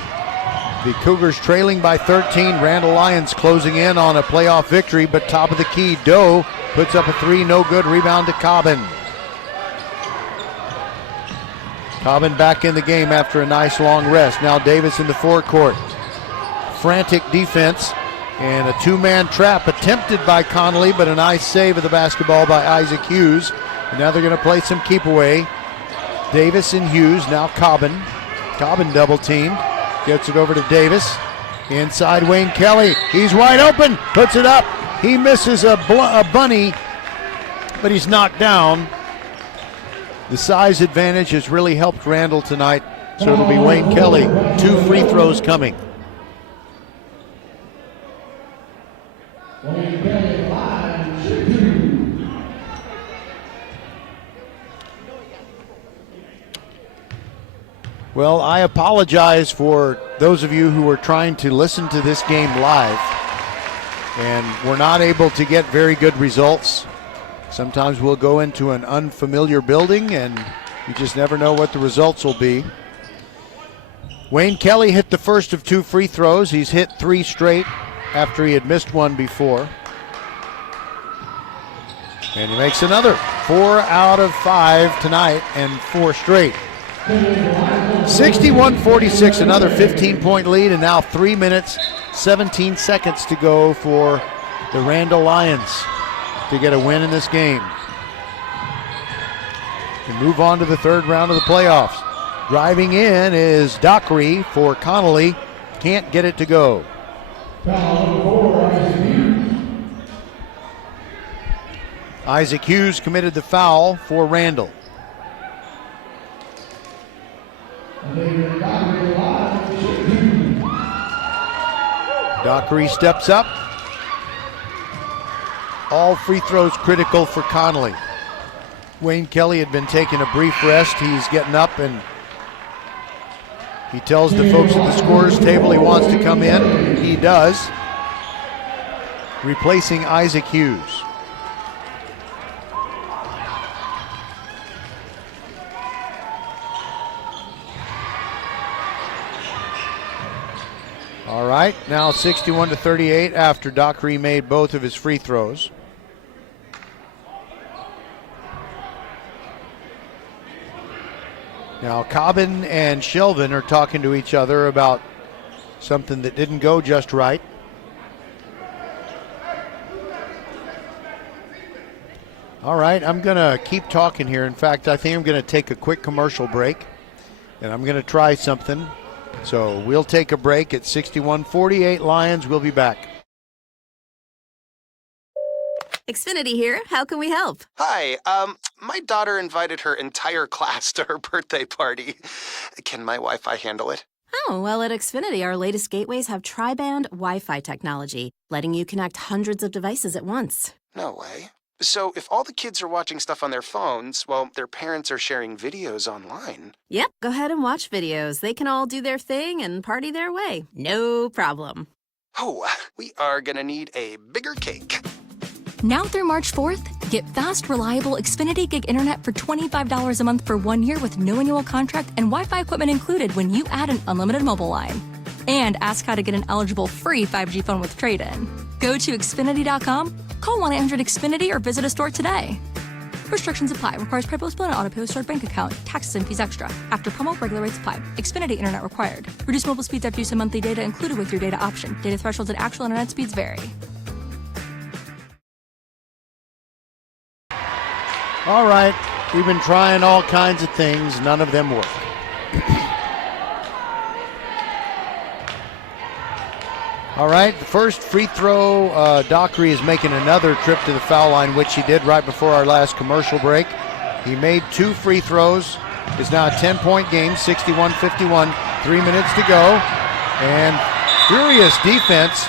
Cougars trailing by 13, Randle Lions closing in on a playoff victory, but top of the key, Doe puts up a three, no good. Rebound to Cobbin. Cobbin back in the game after a nice long rest. Now Davis in the forecourt. Frantic defense and a two-man trap attempted by Connally, but a nice save of the basketball by Isaac Hughes. And now they're going to play some keep away. Davis and Hughes, now Cobbin. Cobbin double teamed. Gets it over to Davis. Inside Wayne Kelly. He's wide open. Puts it up. He misses a bunny, but he's knocked down. The size advantage has really helped Randle tonight, so it'll be Wayne Kelly. 2 free throws coming. Well, I apologize for those of you who are trying to listen to this game live and we're not able to get very good results. Sometimes we'll go into an unfamiliar building and you just never know what the results will be. Wayne Kelly hit the first of 2 free throws. He's hit 3 straight after he had missed one before. And he makes another. 4 out of 5 tonight and 4 straight. 61-46, another 15-point lead, and now 3 minutes, 17 seconds to go for the Randle Lions to get a win in this game and move on to the third round of the playoffs. Driving in is Dockery for Connally. Can't get it to go. Isaac Hughes committed the foul for Randle. Dockery steps up. All free throws critical for Connally. Wayne Kelly had been taking a brief rest. He's getting up and he tells the folks at the scorers table he wants to come in. He does. Replacing Isaac Hughes. All right, now 61-38 after Dockery made both of his free throws. Now Cobbin and Shelvin are talking to each other about something that didn't go just right. All right, I'm going to keep talking here. In fact, I think I'm going to take a quick commercial break, and I'm going to try something. So we'll take a break at 61-48 Lions. We'll be back. Xfinity here. How can we help? Hi, my daughter invited her entire class to her birthday party. Can my Wi-Fi handle it? Oh, well, at Xfinity, our latest gateways have tri-band Wi-Fi technology, letting you connect hundreds of devices at once. No way. So if all the kids are watching stuff on their phones, well, their parents are sharing videos online. Yep, go ahead and watch videos. They can all do their thing and party their way. No problem. Oh, we are gonna need a bigger cake. Now through March 4th, get fast, reliable Xfinity Gig Internet for $25 a month for 1 year with no annual contract and Wi-Fi equipment included when you add an unlimited mobile line. And ask how to get an eligible free 5G phone with trade-in. Go to Xfinity.com, call 1-800-XFINITY, or visit a store today. Restrictions apply. Requires PayPal split and auto-pay with stored bank account. Taxes and fees extra. After promo, regular rates apply. Xfinity Internet required. Reduced mobile speeds after use of monthly data included with your data option. Data thresholds and actual internet speeds vary. All right, we've been trying all kinds of things. None of them work. All right, the first free throw, Dockery is making another trip to the foul line, which he did right before our last commercial break. He made 2 free throws. It's now a 10-point game, 61-51, 3 minutes to go. And furious defense.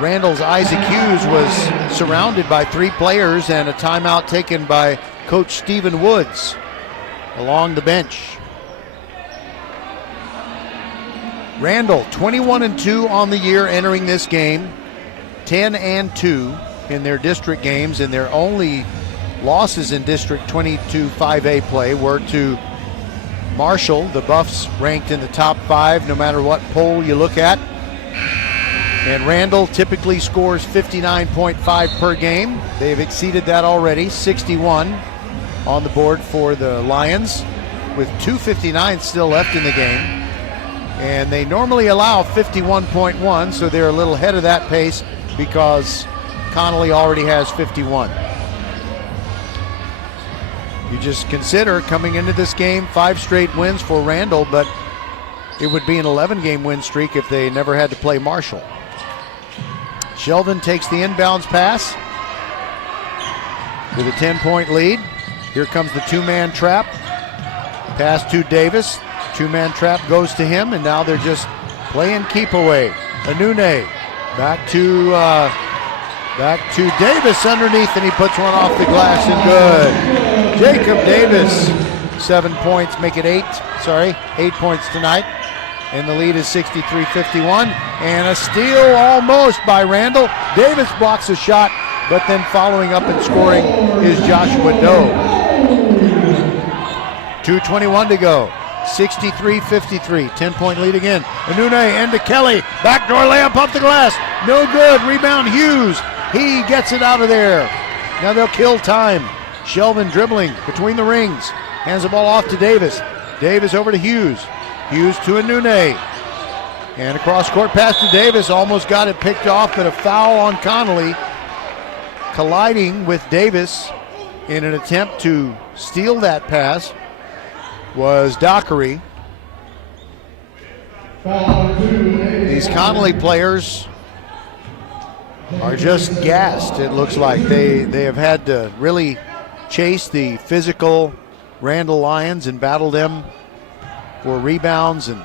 Randle's Isaac Hughes was surrounded by 3 players, and a timeout taken by Coach Stephen Woods along the bench. Randle, 21-2 on the year entering this game, 10-2 in their district games, and their only losses in District 22 5A play were to Marshall. The Buffs ranked in the top 5 no matter what poll you look at. And Randle typically scores 59.5 per game. They have exceeded that already, 61 on the board for the Lions, with 2:59 still left in the game. And they normally allow 51.1, so they're a little ahead of that pace because Connally already has 51. You just consider coming into this game 5 straight wins for Randle, but it would be an 11-game win streak if they never had to play Marshall. Shelvin takes the inbounds pass with a 10-point lead. Here comes the 2-man trap. Pass to Davis. 2-man trap goes to him, and now they're just playing keep away. Anune back to Davis underneath, and he puts one off the glass and good. Jacob Davis, 7 points, make it 8 points tonight. And the lead is 63-51. And a steal almost by Randle. Davis blocks a shot, but then following up and scoring is Joshua Doe. 2:21 to go. 63-53. 10-point lead again. Anune into Kelly. Backdoor layup off the glass. No good. Rebound Hughes. He gets it out of there. Now they'll kill time. Shelvin dribbling between the rings. Hands the ball off to Davis. Davis over to Hughes. Hughes to Anune. And a cross-court pass to Davis. Almost got it picked off, but a foul on Connally. Colliding with Davis in an attempt to steal that pass was Dockery. These Connally players are just gassed, it looks like. They have had to really chase the physical Randle Lions and battle them for rebounds, and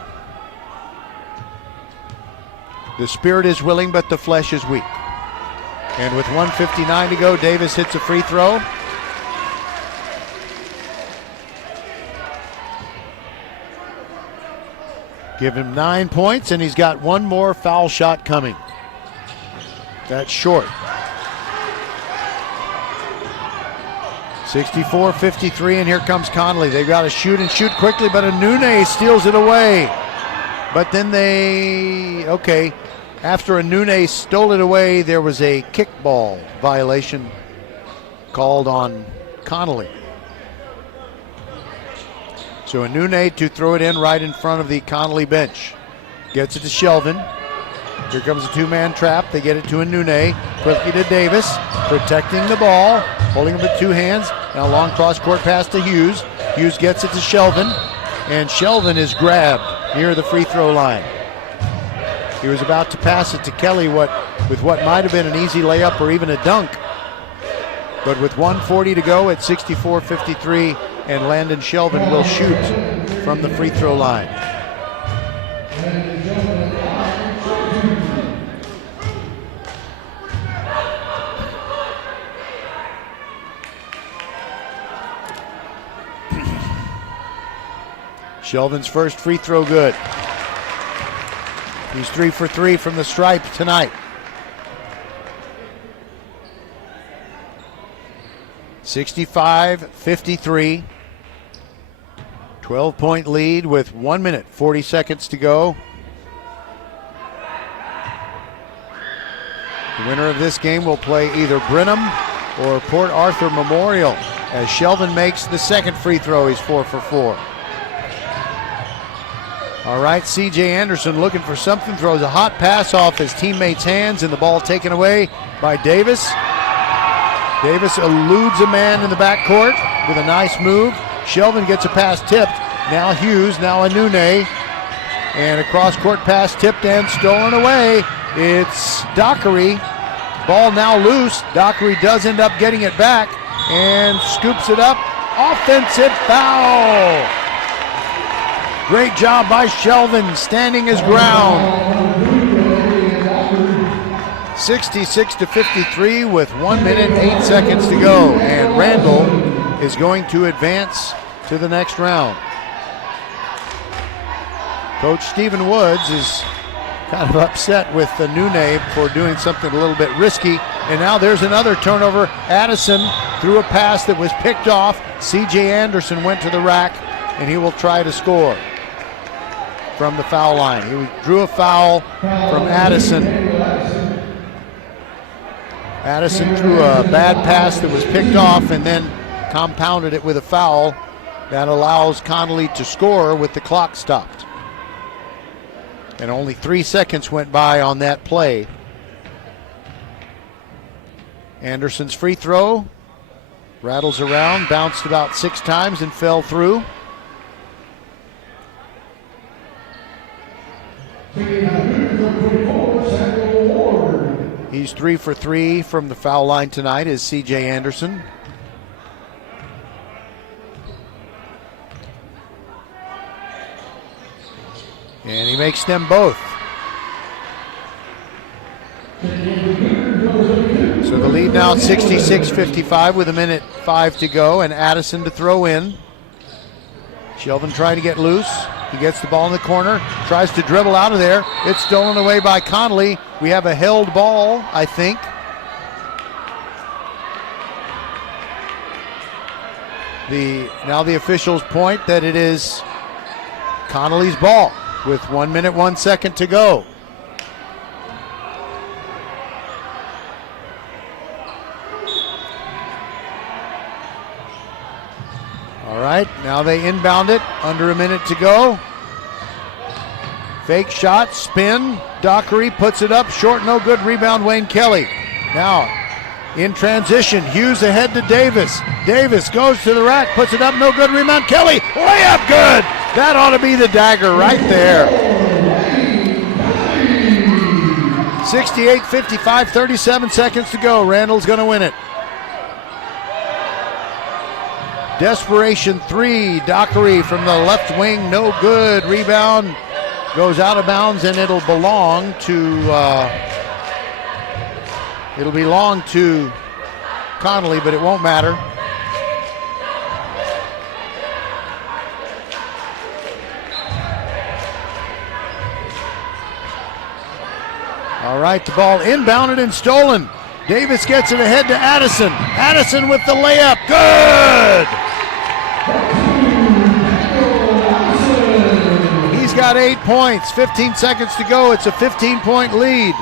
the spirit is willing, but the flesh is weak. And with 1:59 to go, Davis hits a free throw. Give him 9 points, and he's got one more foul shot coming. That's short. 64-53, and here comes Connally. They've got to shoot and shoot quickly, but Anune steals it away. But then after Anune stole it away, there was a kickball violation called on Connally. So Anune to throw it in right in front of the Connally bench. Gets it to Shelvin. Here comes a two-man trap. They get it to Anune. Quickly to Davis. Protecting the ball. Holding him with two hands. Now long cross-court pass to Hughes. Hughes gets it to Shelvin. And Shelvin is grabbed near the free throw line. He was about to pass it to Kelly with what might have been an easy layup or even a dunk. But with 1:40 to go at 64-53, and Landon Shelvin will shoot from the free throw line. Shelvin's first free throw good. He's 3 for 3 from the stripe tonight. 65-53. 12-point lead with 1 minute, 40 seconds to go. The winner of this game will play either Brenham or Port Arthur Memorial. As Shelvin makes the second free throw, he's 4 for 4. All right, C.J. Anderson looking for something, throws a hot pass off his teammate's hands, and the ball taken away by Davis. Davis eludes a man in the backcourt with a nice move. Shelvin gets a pass tipped. Now Hughes, now Anune. And a cross-court pass tipped and stolen away. It's Dockery. Ball now loose. Dockery does end up getting it back and scoops it up. Offensive foul. Great job by Shelvin, standing his ground. 66-53 with 1 minute, 8 seconds to go. And Randle is going to advance to the next round. Coach Stephen Woods is kind of upset with Anune for doing something a little bit risky. And now there's another turnover. Addison threw a pass that was picked off. C.J. Anderson went to the rack, and he will try to score from the foul line. He drew a foul from Addison. Addison drew a bad pass that was picked off and then compounded it with a foul that allows Connally to score with the clock stopped. And only 3 seconds went by on that play. Anderson's free throw rattles around, bounced about 6 times and fell through. He's 3 for 3 from the foul line tonight is C.J. Anderson. And he makes them both. So the lead now at 66-55 with 1:05 to go, and Addison to throw in. Shelvin trying to get loose. He gets the ball in the corner, tries to dribble out of there. It's stolen away by Connally. We have a held ball, I think. Now the officials point that it is Connally's ball with 1 minute, 1 second to go. All right, now they inbound it, under a minute to go. Fake shot, spin, Dockery puts it up, short, no good, rebound Wayne Kelly. Now, in transition, Hughes ahead to Davis. Davis goes to the rack, puts it up, no good, rebound Kelly, layup good! That ought to be the dagger right there. 68-55, 37 seconds to go, Randle's gonna win it. Desperation three, Dockery from the left wing, no good. Rebound goes out of bounds, and it'll belong to Connally, but it won't matter. All right, the ball inbounded and stolen. Davis gets it ahead to Addison. Addison with the layup, good! He's got got 8 points. 15 seconds to go. It's a 15-point lead.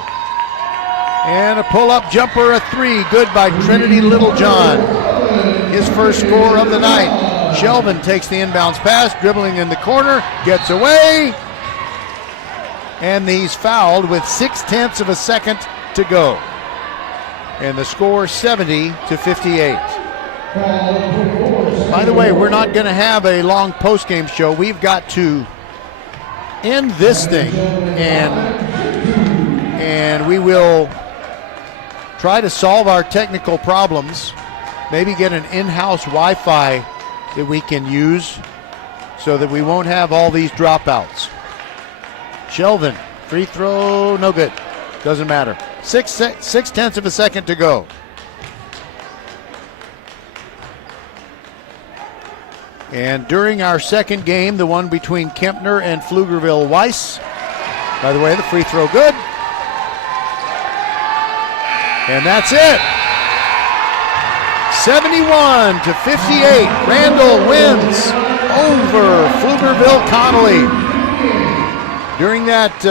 And a pull-up jumper, a 3. Good by Trinity Littlejohn. His first score of the night. Shelvin takes the inbounds pass, dribbling in the corner, gets away. And he's fouled with 0.6 of a second to go. And the score 70-58. By the way, we're not going to have a long post-game show. We've got to end this thing, and we will try to solve our technical problems, maybe get an in-house Wi-Fi that we can use so that we won't have all these dropouts. Shelvin, free throw, no good. Doesn't matter. 0.6 of a second to go. And during our second game, the one between Kempner and Pflugerville Weiss. By the way, the free throw good. And that's it. 71-58. Randle wins over Pflugerville Connally. During that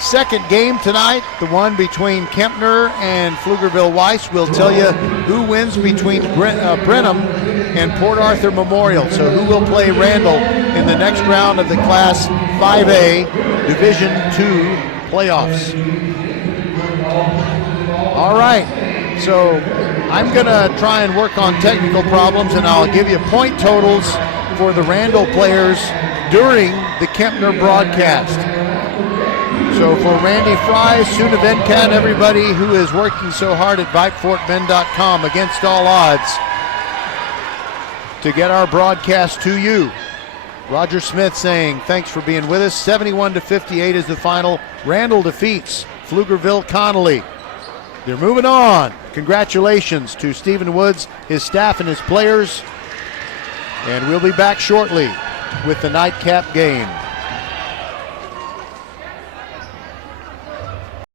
second game tonight, the one between Kempner and Pflugerville Weiss, will tell you who wins between Brenham and Port Arthur Memorial. So who will play Randle in the next round of the Class 5A Division II playoffs. All right, so I'm going to try and work on technical problems, and I'll give you point totals for the Randle players during the Kempner broadcast. So for Randy Fry, Suna Venkat, everybody who is working so hard at VypeFortBend.com against all odds to get our broadcast to you. Roger Smith saying thanks for being with us. 71-58 is the final. Randle defeats Pflugerville Connally. They're moving on. Congratulations to Stephen Woods, his staff, and his players. And we'll be back shortly with the nightcap game.